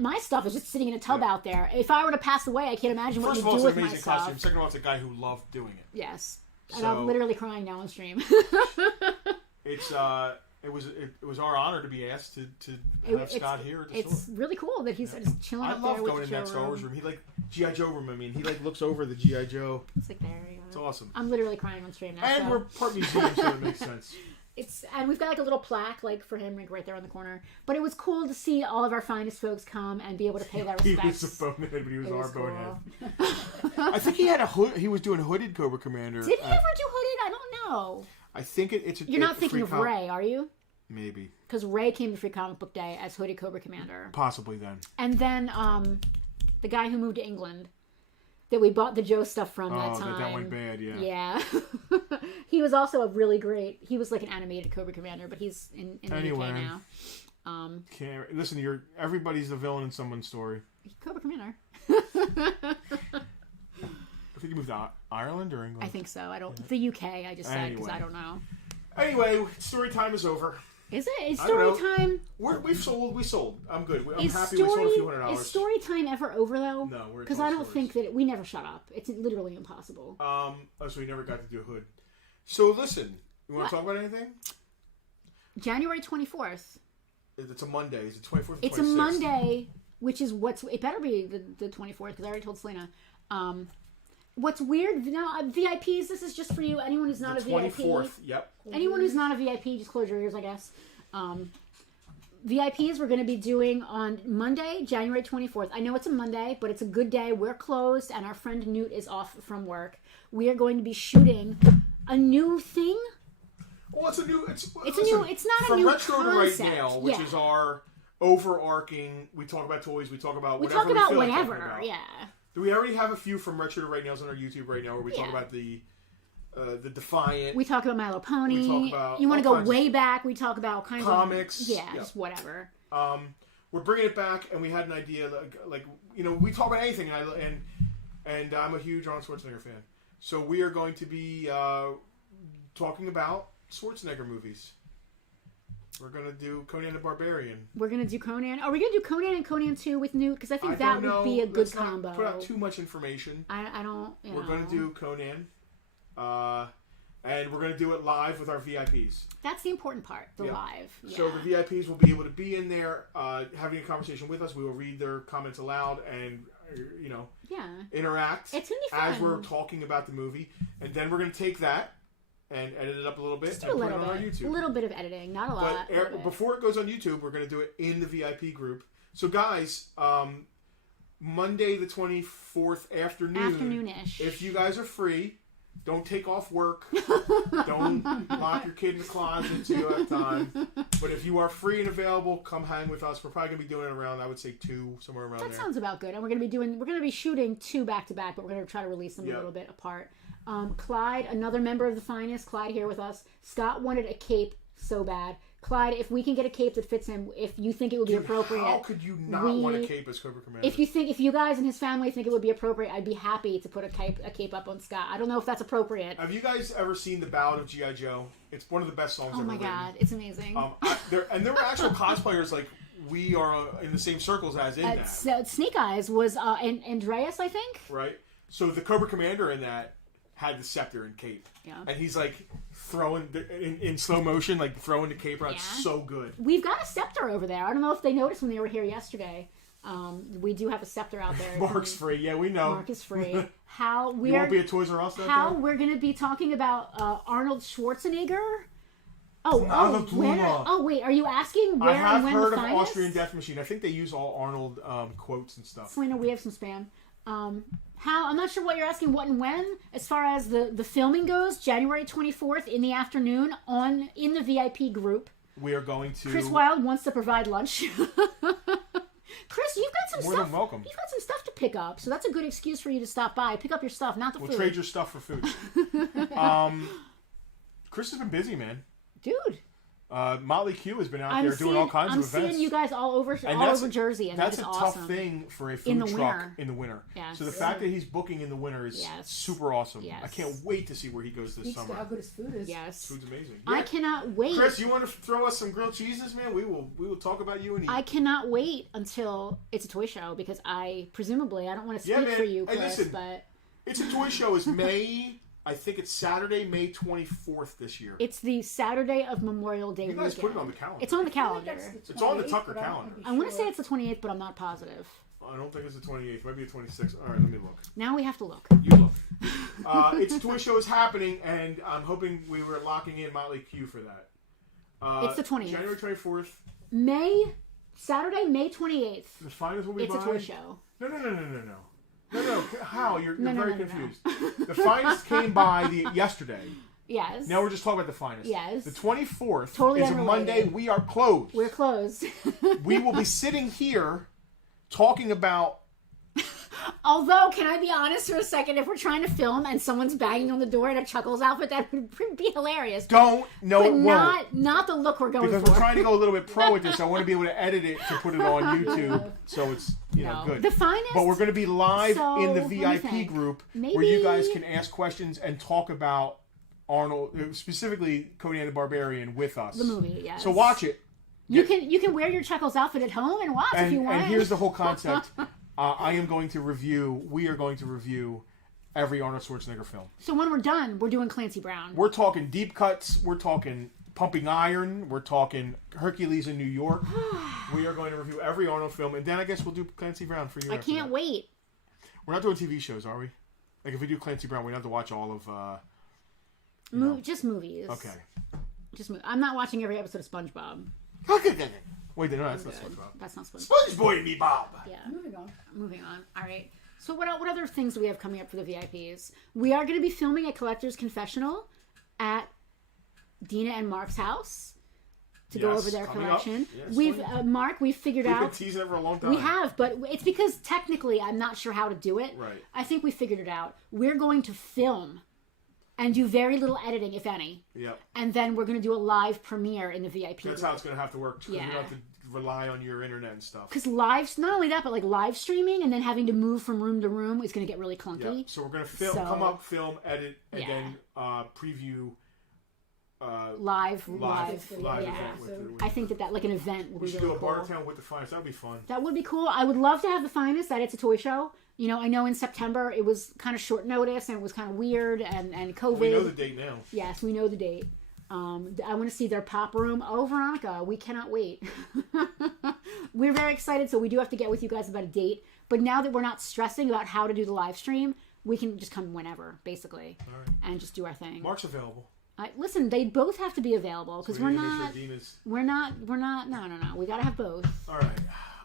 my stuff is just sitting in a tub out there. If I were to pass away, I can't imagine what you'd do with my stuff. First of all, it's an amazing costume. Second of all, it's a guy who loved doing it. Yes. And I'm literally crying now on stream. It was our honor to be asked to have Scott here at the store. It's really cool that he's just chilling up there with the I love going in that Star Wars room. He G.I. Joe room. I mean, he looks over the G.I. Joe. It's like there. It's awesome. I'm literally crying on stream now. And we're part museum, so it makes sense. And we've got a little plaque for him right there on the corner. But it was cool to see all of our finest folks come and be able to pay their respects. He was the bonehead, but he was our bonehead. I think he had a hood. He was doing Hooded Cobra Commander. Did he ever do Hooded? I don't know. I think it's. You're not thinking of Ray, are you? Maybe. Because Ray came to Free Comic Book Day as Hooded Cobra Commander. Possibly then. And then the guy who moved to England that we bought the Joe stuff from that time. That went bad, yeah. Yeah. He was also he was like an animated Cobra Commander, but he's in the UK now. Listen, everybody's the villain in someone's story. Cobra Commander. I think he moved to Ireland or England? I think so. The UK, I just said, because I don't know. Anyway, story time is over. Is it? It's story time. We sold. I'm good. I'm happy we sold a few $100. Is story time ever over though? No, because I don't think that we never shut up. It's literally impossible. So we never got to do Hood. So listen, you want to talk about anything? January 24th. It's a Monday. Is it 24th? Or 26th? It's a Monday, which is it better be the 24th because I already told Selena. What's weird now, VIPs, this is just for you. Anyone who's not a VIP. 24th, yep. Anyone who's not a VIP, just close your ears, I guess. VIPs we're going to be doing on Monday, January 24th. I know it's a Monday, but it's a good day. We're closed, and our friend Newt is off from work. We are going to be shooting a new thing. Well, it's not a new From Retro concept. to Right Now, which is our overarching. We talk about toys. We talk about We whatever talk about we feel like whatever. talking about. Yeah. We already have a few from Retro to Right Now's on our YouTube right now, where we talk about the Defiant. We talk about My Little Pony. We talk about you want to all go kinds way of back? We talk about kinds comics. of just whatever. We're bringing it back, and we had an idea, like we talk about anything, and I'm a huge Arnold Schwarzenegger fan, so we are going to be talking about Schwarzenegger movies. We're gonna do Conan the Barbarian. We're gonna do Conan. Are we gonna do Conan and Conan 2 with Newt? Because I think that would be a good Let's combo. not put out too much information. I don't. We're gonna do Conan, and we're gonna do it live with our VIPs. That's the important part. The live. Yeah. So the VIPs will be able to be in there, having a conversation with us. We will read their comments aloud and interact. It's gonna be fun as we're talking about the movie, and then we're gonna take that and edit it up a little bit Just and do put it on our YouTube. A little bit of editing, not a lot. But before it goes on YouTube, we're going to do it in the VIP group. So guys, Monday the 24th afternoonish. If you guys are free, don't take off work. Don't lock your kid in the closet so you have time. But if you are free and available, come hang with us. We're probably going to be doing it around, I would say 2, somewhere around there. That sounds about good. And we're going to be shooting 2 back to back, but we're going to try to release them a little bit apart. Clyde, another member of the Finest, Clyde here with us. Scott wanted a cape so bad. Clyde, if we can get a cape that fits him, if you think it would be appropriate. How could you not want a cape as Cobra Commander? If you guys and his family think it would be appropriate, I'd be happy to put a cape up on Scott. I don't know if that's appropriate. Have you guys ever seen The Ballad of G.I. Joe? It's one of the best songs ever written. Oh my god, it's amazing. There were actual cosplayers like we are in the same circles as in that. So Snake Eyes was Andreas, I think. Right. So the Cobra Commander in that had the scepter and cape. Yeah. And he's like throwing in slow motion, like throwing the cape around. It's so good. We've got a scepter over there. I don't know if they noticed when they were here yesterday. We do have a scepter out there. Mark's free. Yeah, we know. Mark is free. You won't be a Toys R Us that How day? we're going to be talking about Arnold Schwarzenegger. Wait, are you asking where and when heard the of Finest? Austrian Death Machine. I think they use all Arnold quotes and stuff. Selena, we have some spam. I'm not sure what you're asking, what and when. As far as the filming goes, January 24th in the afternoon in the VIP group. We are going to... Chris Wilde wants to provide lunch. Chris, you've got some More stuff. than welcome. You've got some stuff to pick up, so that's a good excuse for you to stop by. Pick up your stuff, not the food. We'll trade your stuff for food. Chris has been busy, man. Dude. Motley Q has been out there doing all kinds of events. I'm seeing you guys all over Jersey, and that's a tough thing for a food truck in the winter. Yes. So the fact that he's booking in the winter is super awesome. Yes. I can't wait to see where he goes this summer. How good his food is. Yes, food's amazing. Yeah. I cannot wait. Chris, you want to throw us some grilled cheeses, man? We will talk about you and eat. I cannot wait until it's a toy show because I don't want to speak for you, Chris, listen, but it's a toy show. It's May. I think it's Saturday, May 24th this year. It's the Saturday of Memorial Day weekend. You guys put it on the calendar. It's on the calendar. It's on the Tucker calendar. I want to say it's the 28th, but I'm not positive. I don't think it's the 28th. Maybe the 26th. All right, let me look. Now we have to look. You look. It's a toy show is happening, and I'm hoping we were locking in Motley Q for that. It's the 20th. January 24th. Saturday, May 28th. The Finest will be It's a toy show. No. No, Hal, you're very confused. The Finest came by yesterday. Yes. Now we're just talking about the Finest. Yes. The 24th totally is a Monday. We are closed. We're closed. We will be sitting here talking about... Although, can I be honest for a second? If we're trying to film and someone's banging on the door in a Chuckles outfit, that would be hilarious. But not the look we're going for. Because we're trying to go a little bit pro with this. I want to be able to edit it to put it on YouTube, so it's good. The Finest. But we're going to be live in the VIP group where you guys can ask questions and talk about Arnold, specifically Conan the Barbarian, with us. The movie, yes. So watch it. You can wear your Chuckles outfit at home and watch if you want. And here's the whole concept. We are going to review every Arnold Schwarzenegger film. So when we're done, we're doing Clancy Brown. We're talking deep cuts. We're talking Pumping Iron. We're talking Hercules in New York. We are going to review every Arnold film, and then I guess we'll do Clancy Brown for you. I can't wait. We're not doing TV shows, are we? Like if we do Clancy Brown, we have to watch all of. Just movies. Okay. I'm not watching every episode of SpongeBob. Wait, no, that's not SpongeBob. That's not SpongeBob. SpongeBob me Bob. Yeah. Moving on. All right. So what other things do we have coming up for the VIPs? We are going to be filming a collector's confessional at Dina and Mark's house. to go over their coming up. collection. Yes, We've Mark, we've figured We've out. been teasing it for a long time. We have, but it's because technically I'm not sure how to do it. Right. I think we figured it out. We're going to film and do very little editing, if any. Yep. And then we're going to do a live premiere in the VIP. That's how it's going to have to work. Because Yeah. we don't have to rely on your internet and stuff. Because not only that, but like live streaming and then having to move from room to room is going to get really clunky. Yeah. So we're going to come up, film, edit, and then preview. Live event yeah. with I think that like an event would we be should really do a cool. Bartertown with the finest. That would be fun. That would be cool. I would love to have the finest that it's a toy show. You know, I know in September it was kind of short notice and it was kind of weird and COVID. We know the date now. Yes, we know the date. I want to see their pop room. Oh, Veronica, we cannot wait. We're very excited, so we do have to get with you guys about a date. But now that we're not stressing about how to do the live stream, we can just come whenever, basically, and just do our thing. Mark's available. Listen, they both have to be available because So we're we need to not. make sure Dina's... We're not. No. We gotta have both. All right.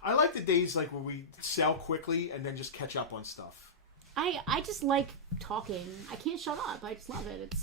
I like the days like where we sell quickly and then just catch up on stuff. I just like talking. I can't shut up. I just love it.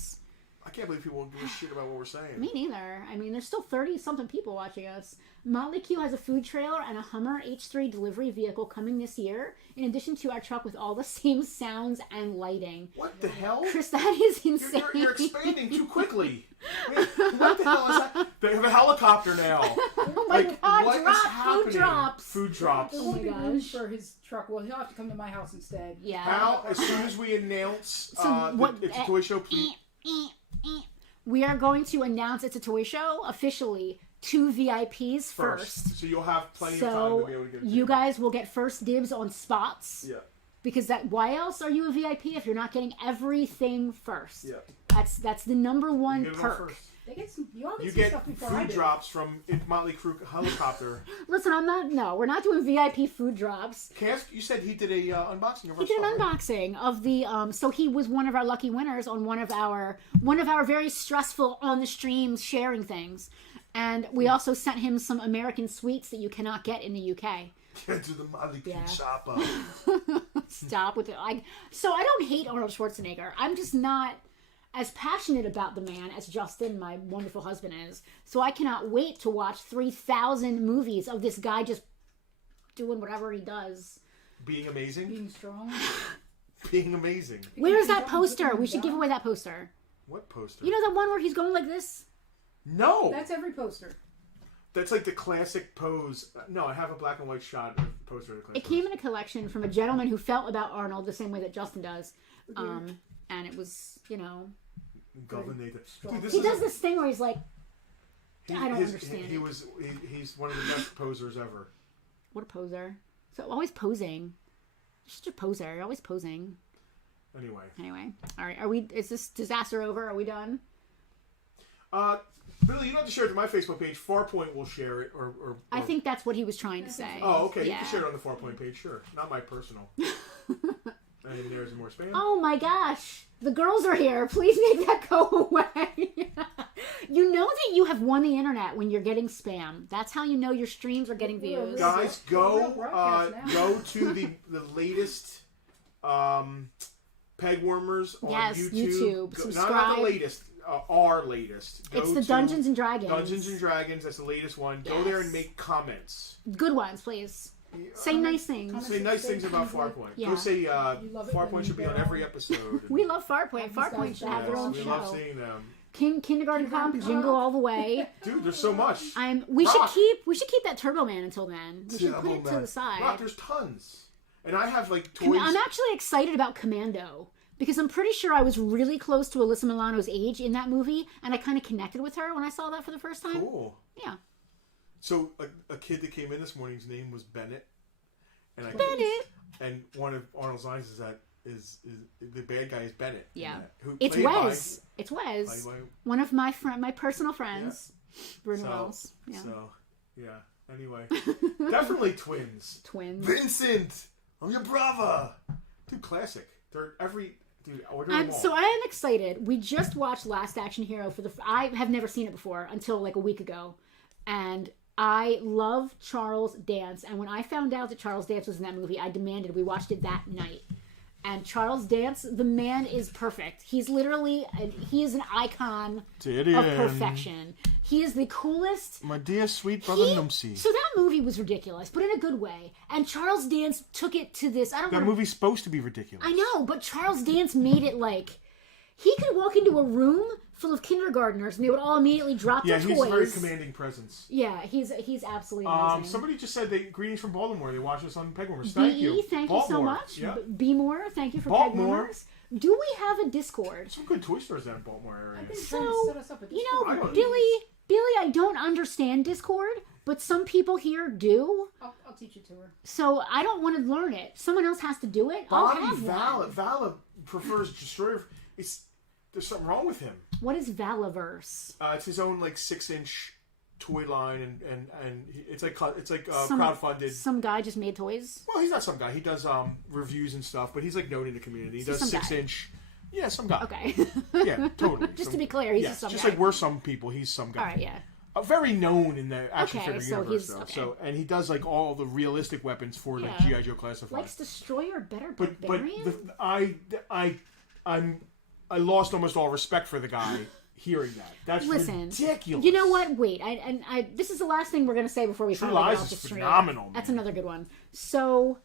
I can't believe people won't give a shit about what we're saying. Me neither. I mean, there's still 30-something people watching us. Motley Q has a food trailer and a Hummer H3 delivery vehicle coming this year, in addition to our truck with all the same sounds and lighting. What the hell? Chris, that is insane. You're expanding too quickly. What the hell is that? They have a helicopter now. Oh my God, what is happening? Food drops. Food drops. There won't be room for his truck. Well, he'll have to come to my house instead. Yeah. How, as soon as we announce it's a toy show, please. We are going to announce it's a toy show officially to VIPs first. So you'll have plenty of time to be able to get it. You guys will get first dibs on spots. Yeah. Because why else are you a VIP if you're not getting everything first? Yeah. That's the number one You perk. They get some. You all get You some get stuff before I food do. drops from Motley Crue helicopter. Listen, we're not doing VIP food drops. You said he did a unboxing of our He did an stuff, right? unboxing of the so he was one of our lucky winners on one of our very stressful on the stream sharing things. And we also sent him some American sweets that you cannot get in the UK. Get to the Motley Crue shopper. Stop with it. So I don't hate Arnold Schwarzenegger. I'm just not as passionate about the man as Justin, my wonderful husband, is. So I cannot wait to watch 3,000 movies of this guy just doing whatever he does. Being amazing. Being strong. Being amazing. Where is that poster? We should give away that poster. What poster? You know that one where he's going like this? No. That's every poster. That's like the classic pose. No, I have a black and white shot of the poster of the classic It came in a collection from a gentleman who felt about Arnold the same way that Justin does. And it was, Dude, he does this thing where he's like, I don't understand He's one of the best posers ever. what a poser. So always posing. Just a poser. You're always posing. Anyway. All right. Is this disaster over? Are we done? Billy, you don't have to share it to my Facebook page. Farpoint will share it. Or I think that's what he was trying to say. Oh, okay. Yeah. You can share it on the Farpoint page, sure. Not my personal. And there's more spam. Oh my gosh. The girls are here. Please make that go away. You know that you have won the internet when you're getting spam. That's how you know your streams are getting views. Guys, Real broadcast now. go to the latest peg warmers on Yes, YouTube. Not Subscribe. the latest. Our latest. It's the Dungeons and Dragons. Dungeons and Dragons. That's the latest one. Go there and make comments. Good ones, please. Say nice things. Say nice things about Farpoint. Yeah. Go say love it when Farpoint you should be go on every episode. We love Farpoint. These guys Farpoint should have their badass. own We show. love seeing them. Kindergarten Cop, Jingle All the Way. Dude, there's so much. We should Rock. keep that Turbo Man until then. We should put it to the side. Rock, there's tons. And I have like toys. I'm actually excited about Commando because I'm pretty sure I was really close to Alyssa Milano's age in that movie, and I kind of connected with her when I saw that for the first time. Cool. Yeah. So a kid that came in this morning's name was Bennett. And Bennett. And one of Arnold's lines is that is the bad guy is Bennett. Yeah. Who It's played by- Wes. It's Wes. played by- One of my personal friends. Bruno Wells. Yeah. So, yeah. Anyway, definitely twins. Twins. Vincent, I'm your brother. Dude, classic. They're order them all. So I am excited. We just watched Last Action Hero I have never seen it before until like a week ago, and I love Charles Dance. And when I found out that Charles Dance was in that movie, I demanded we watched it that night. And Charles Dance, the man is perfect. He is an icon of perfection. He is the coolest. My dear sweet brother Numsy. So that movie was ridiculous, but in a good way. And Charles Dance took it to this. That movie's supposed to be ridiculous. I know, but Charles Dance made it like he could walk into a room full of kindergartners and they would all immediately drop their toys. Yeah, he's a very commanding presence. Yeah, he's absolutely amazing. Somebody just said greetings from Baltimore. They watch us on Pegwarmers. Thank you. Thank Baltimore. you so much. Yeah. Be more. Thank you for Baltimore. Pegwarmers. Do we have a Discord? Some good toy stores down in Baltimore area. I've been So, trying to set us up with this. Billy, I don't understand Discord, but some people here do. I'll teach you to her. So I don't want to learn it. Someone else has to do it. I'll have one. Vala prefers Destroyer. There's something wrong with him. What is Valaverse? It's his own 6-inch toy line, and it's like crowdfunded. Some guy just made toys. Well, he's not some guy. He does reviews and stuff, but he's known in the community. He does some 6-inch. Yeah, some guy. Okay. Yeah, totally. Just to be clear, he's just some just guy. like we're some people. He's some guy. All right, yeah. Very known in the action figure so universe, he's- though. okay. So, and he does all the realistic weapons for Yeah. GI Joe classified. Likes Destroyer better, but Barbarian? I lost almost all respect for the guy hearing that. That's ridiculous. You know what? Wait, I this is the last thing we're gonna say before we True finally get Lies off the is stream. phenomenal, man. That's another good one. So,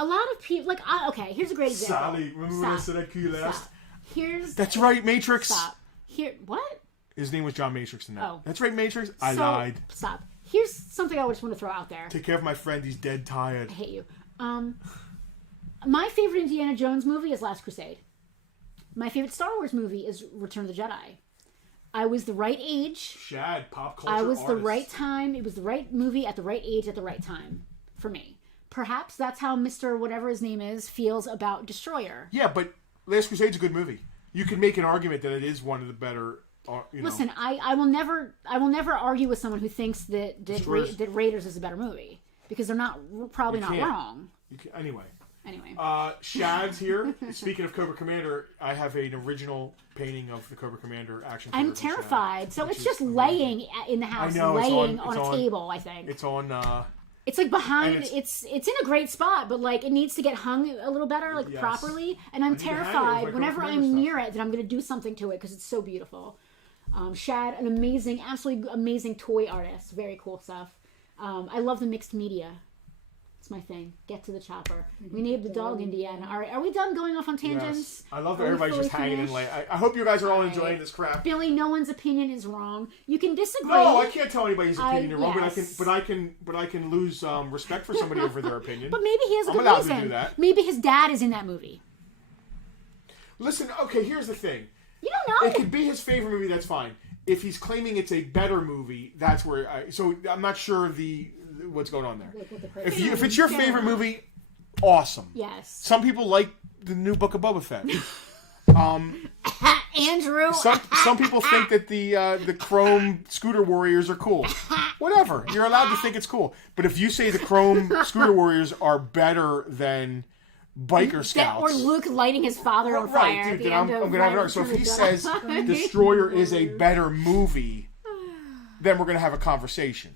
a lot of people okay. Here's a great example. Sally, remember when I said that to you last? Stop. Here's That's right, Matrix. Stop. Here, what? His name was John Matrix in that. Oh. That's right, Matrix. I lied. Stop. Here's something I just want to throw out there. Take care of my friend. He's dead tired. I hate you. My favorite Indiana Jones movie is Last Crusade. My favorite Star Wars movie is Return of the Jedi. I was the right age. Shad, pop culture I was artist. the right time. It was the right movie at the right age at the right time for me. Perhaps that's how Mr. whatever his name is feels about Destroyer. Yeah, but Last Crusade's a good movie. You can make an argument that it is one of the better. Listen, I will never argue with someone who thinks that Raiders is a better movie because they're probably not wrong. Anyway. Shad's here. Speaking of Cobra Commander, I have an original painting of the Cobra Commander action figure. I'm terrified. So it's just laying in the house, laying on a table. I think it's on. It's behind. It's in a great spot, but it needs to get hung a little better, properly. And I'm terrified whenever I'm near it that I'm going to do something to it because it's so beautiful. Shad, an absolutely amazing toy artist. Very cool stuff. I love the mixed media. It's my thing. Get to the chopper. We named the dog Indiana. All right, are we done going off on tangents? Yes. I love that everybody's just hanging in late. I hope you guys are all enjoying this crap. Billy, no one's opinion is wrong. You can disagree. No, I can't tell anybody's opinion wrong, yes. but I can lose respect for somebody over their opinion. But maybe he has a good allowed reason. to do that. Maybe his dad is in that movie. Listen, okay, here's the thing. You don't know. It could be his favorite movie. That's fine. If he's claiming it's a better movie, that's where. So I'm not sure what's going on there. If it's your favorite movie, awesome. Yes. Some people like the new Book of Boba Fett. Andrew. Some people think that the Chrome Scooter Warriors are cool. Whatever. You're allowed to think it's cool. But if you say the Chrome Scooter Warriors are better than Biker Scouts, or Luke lighting his father on fire. Right, dude, then I'm going to have it. So if he says Destroyer is a better movie, then we're going to have a conversation.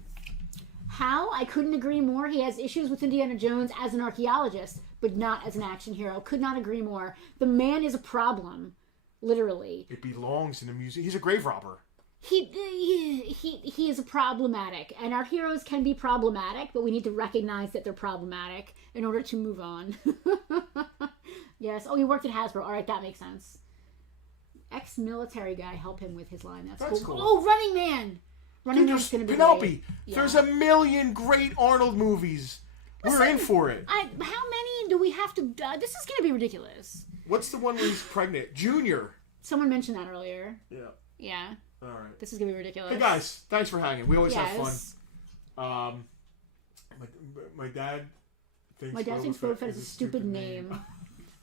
How? I couldn't agree more. He has issues with Indiana Jones as an archaeologist, but not as an action hero. Could not agree more. The man is a problem, literally. It belongs in a museum. He's a grave robber. He is problematic, and our heroes can be problematic, but we need to recognize that they're problematic in order to move on. Yes. Oh, he worked at Hasbro. All right, that makes sense. Ex-military guy, help him with his line. That's cool. Oh, Running Man. Running Man's going to be Penelope. great. Yeah. There's a million great Arnold movies. We're in for it. How many do we have to... this is going to be ridiculous. What's the one where he's pregnant? Junior. Someone mentioned that earlier. Yeah. Yeah. All right. This is going to be ridiculous. Hey, guys. Thanks for hanging. We always have Yes. fun. My dad thinks Boba Fett is a stupid name.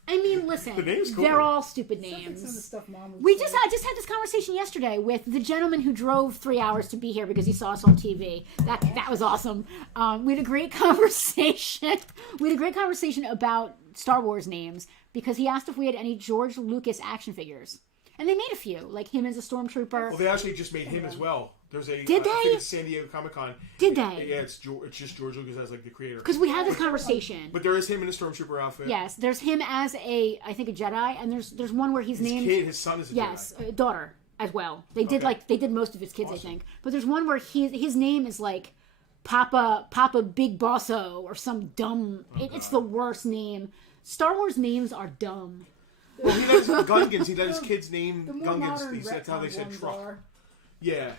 I mean, listen. The name's cool. They're all stupid Sounds like some of the names. stuff Mom would We say. just had this conversation yesterday with the gentleman who drove 3 hours to be here because he saw us on TV. That was awesome. We had a great conversation. About Star Wars names because he asked if we had any George Lucas action figures, and they made a few, like him as a stormtrooper. Well, they actually just made him as well. There's a. Did I they? think it's San Diego Comic-Con. Did they? Yeah, it's just George Lucas as the creator. Because we had this conversation. But there is him in a stormtrooper outfit. Yes, there's him as I think a Jedi, and there's one where he's named. His son is a yes, Jedi. daughter. as well. They did they did most of his kids, Awesome. I think. But there's one where his name is like Papa Big Bosso or some dumb. It's the worst name. Star Wars names are dumb. Well, he does Gungans. He does his kids name The more Gungans. modern That's how they retcon said ones truck. are. Yeah.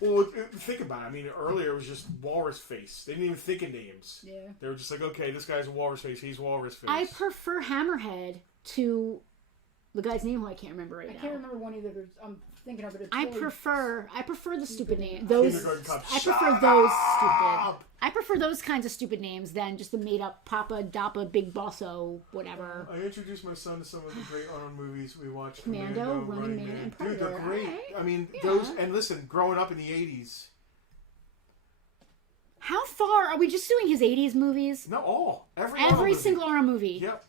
Well, think about it. I mean, earlier it was just Walrus Face. They didn't even think of names. Yeah. They were just like, okay, this guy's a Walrus Face. He's Walrus Face. I prefer Hammerhead to the guy's name who I can't remember right I now. can't remember one either. I'm thinking of it. It's I really- prefer the stupid name. Those Kindergarten Cop. I prefer Shut those up! stupid. I prefer those kinds of stupid names than just the made up Papa Dappa Big Bosso whatever. I introduced my son to some of the great Arnold movies we watched. Commando, Running Man, and Dude, they're Predator. great. Alright. I mean, Yeah. those. And listen, growing up in the '80s. How far are we just doing his 80s movies? No, all every Every movie. single Arnold movie. Yep.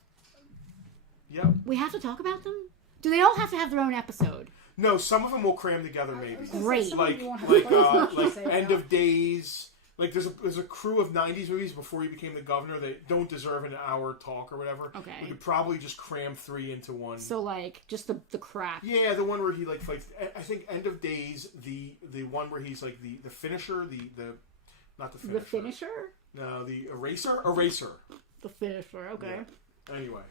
Yep. We have to talk about them? Do they all have to have their own episode? No, some of them will cram together I maybe. was gonna say, Great. some of Like you won't have like quite as much to say End about. of Days. Like there's a crew of '90s movies before he became the governor that don't deserve an hour talk or whatever. Okay. We could probably just cram 3 into one. So like just the crap. Yeah, the one where he like fights. I think End of Days, the one where he's like the finisher, the not the finisher. The finisher? No, the eraser. The finisher, okay. Yeah. Anyway,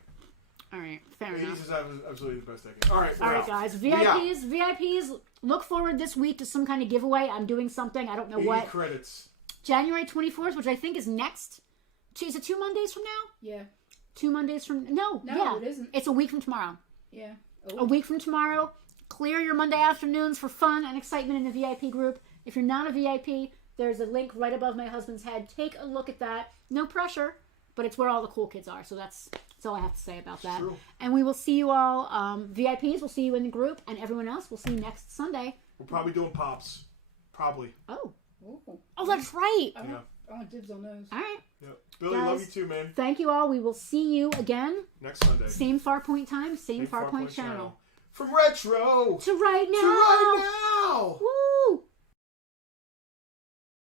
All right, fair the enough. 80s is absolutely the best decade. All right, All we're right, out. guys. We out. VIPs, look forward this week to some kind of giveaway. I'm doing something. I don't know 80 what. credits. January 24th, which I think is next. Is it 2 Mondays from now? Yeah. 2 Mondays from... No, No, yeah. it isn't. It's a week from tomorrow. Yeah. A week from tomorrow. Clear your Monday afternoons for fun and excitement in the VIP group. If you're not a VIP, there's a link right above my husband's head. Take a look at that. No pressure, but it's where all the cool kids are. So that's all I have to say about that. True. And we will see you all, VIPs, we'll see you in the group, and everyone else, we'll see you next Sunday. We're probably doing pops. Probably. Oh, Ooh. that's right. Yeah. I want dibs on those. All right. Yeah. Billy, Guys. love you too, man. Thank you all. We will see you again. Next Sunday. Same Farpoint time, same Farpoint Farpoint channel. From retro To right now. to right now. Woo!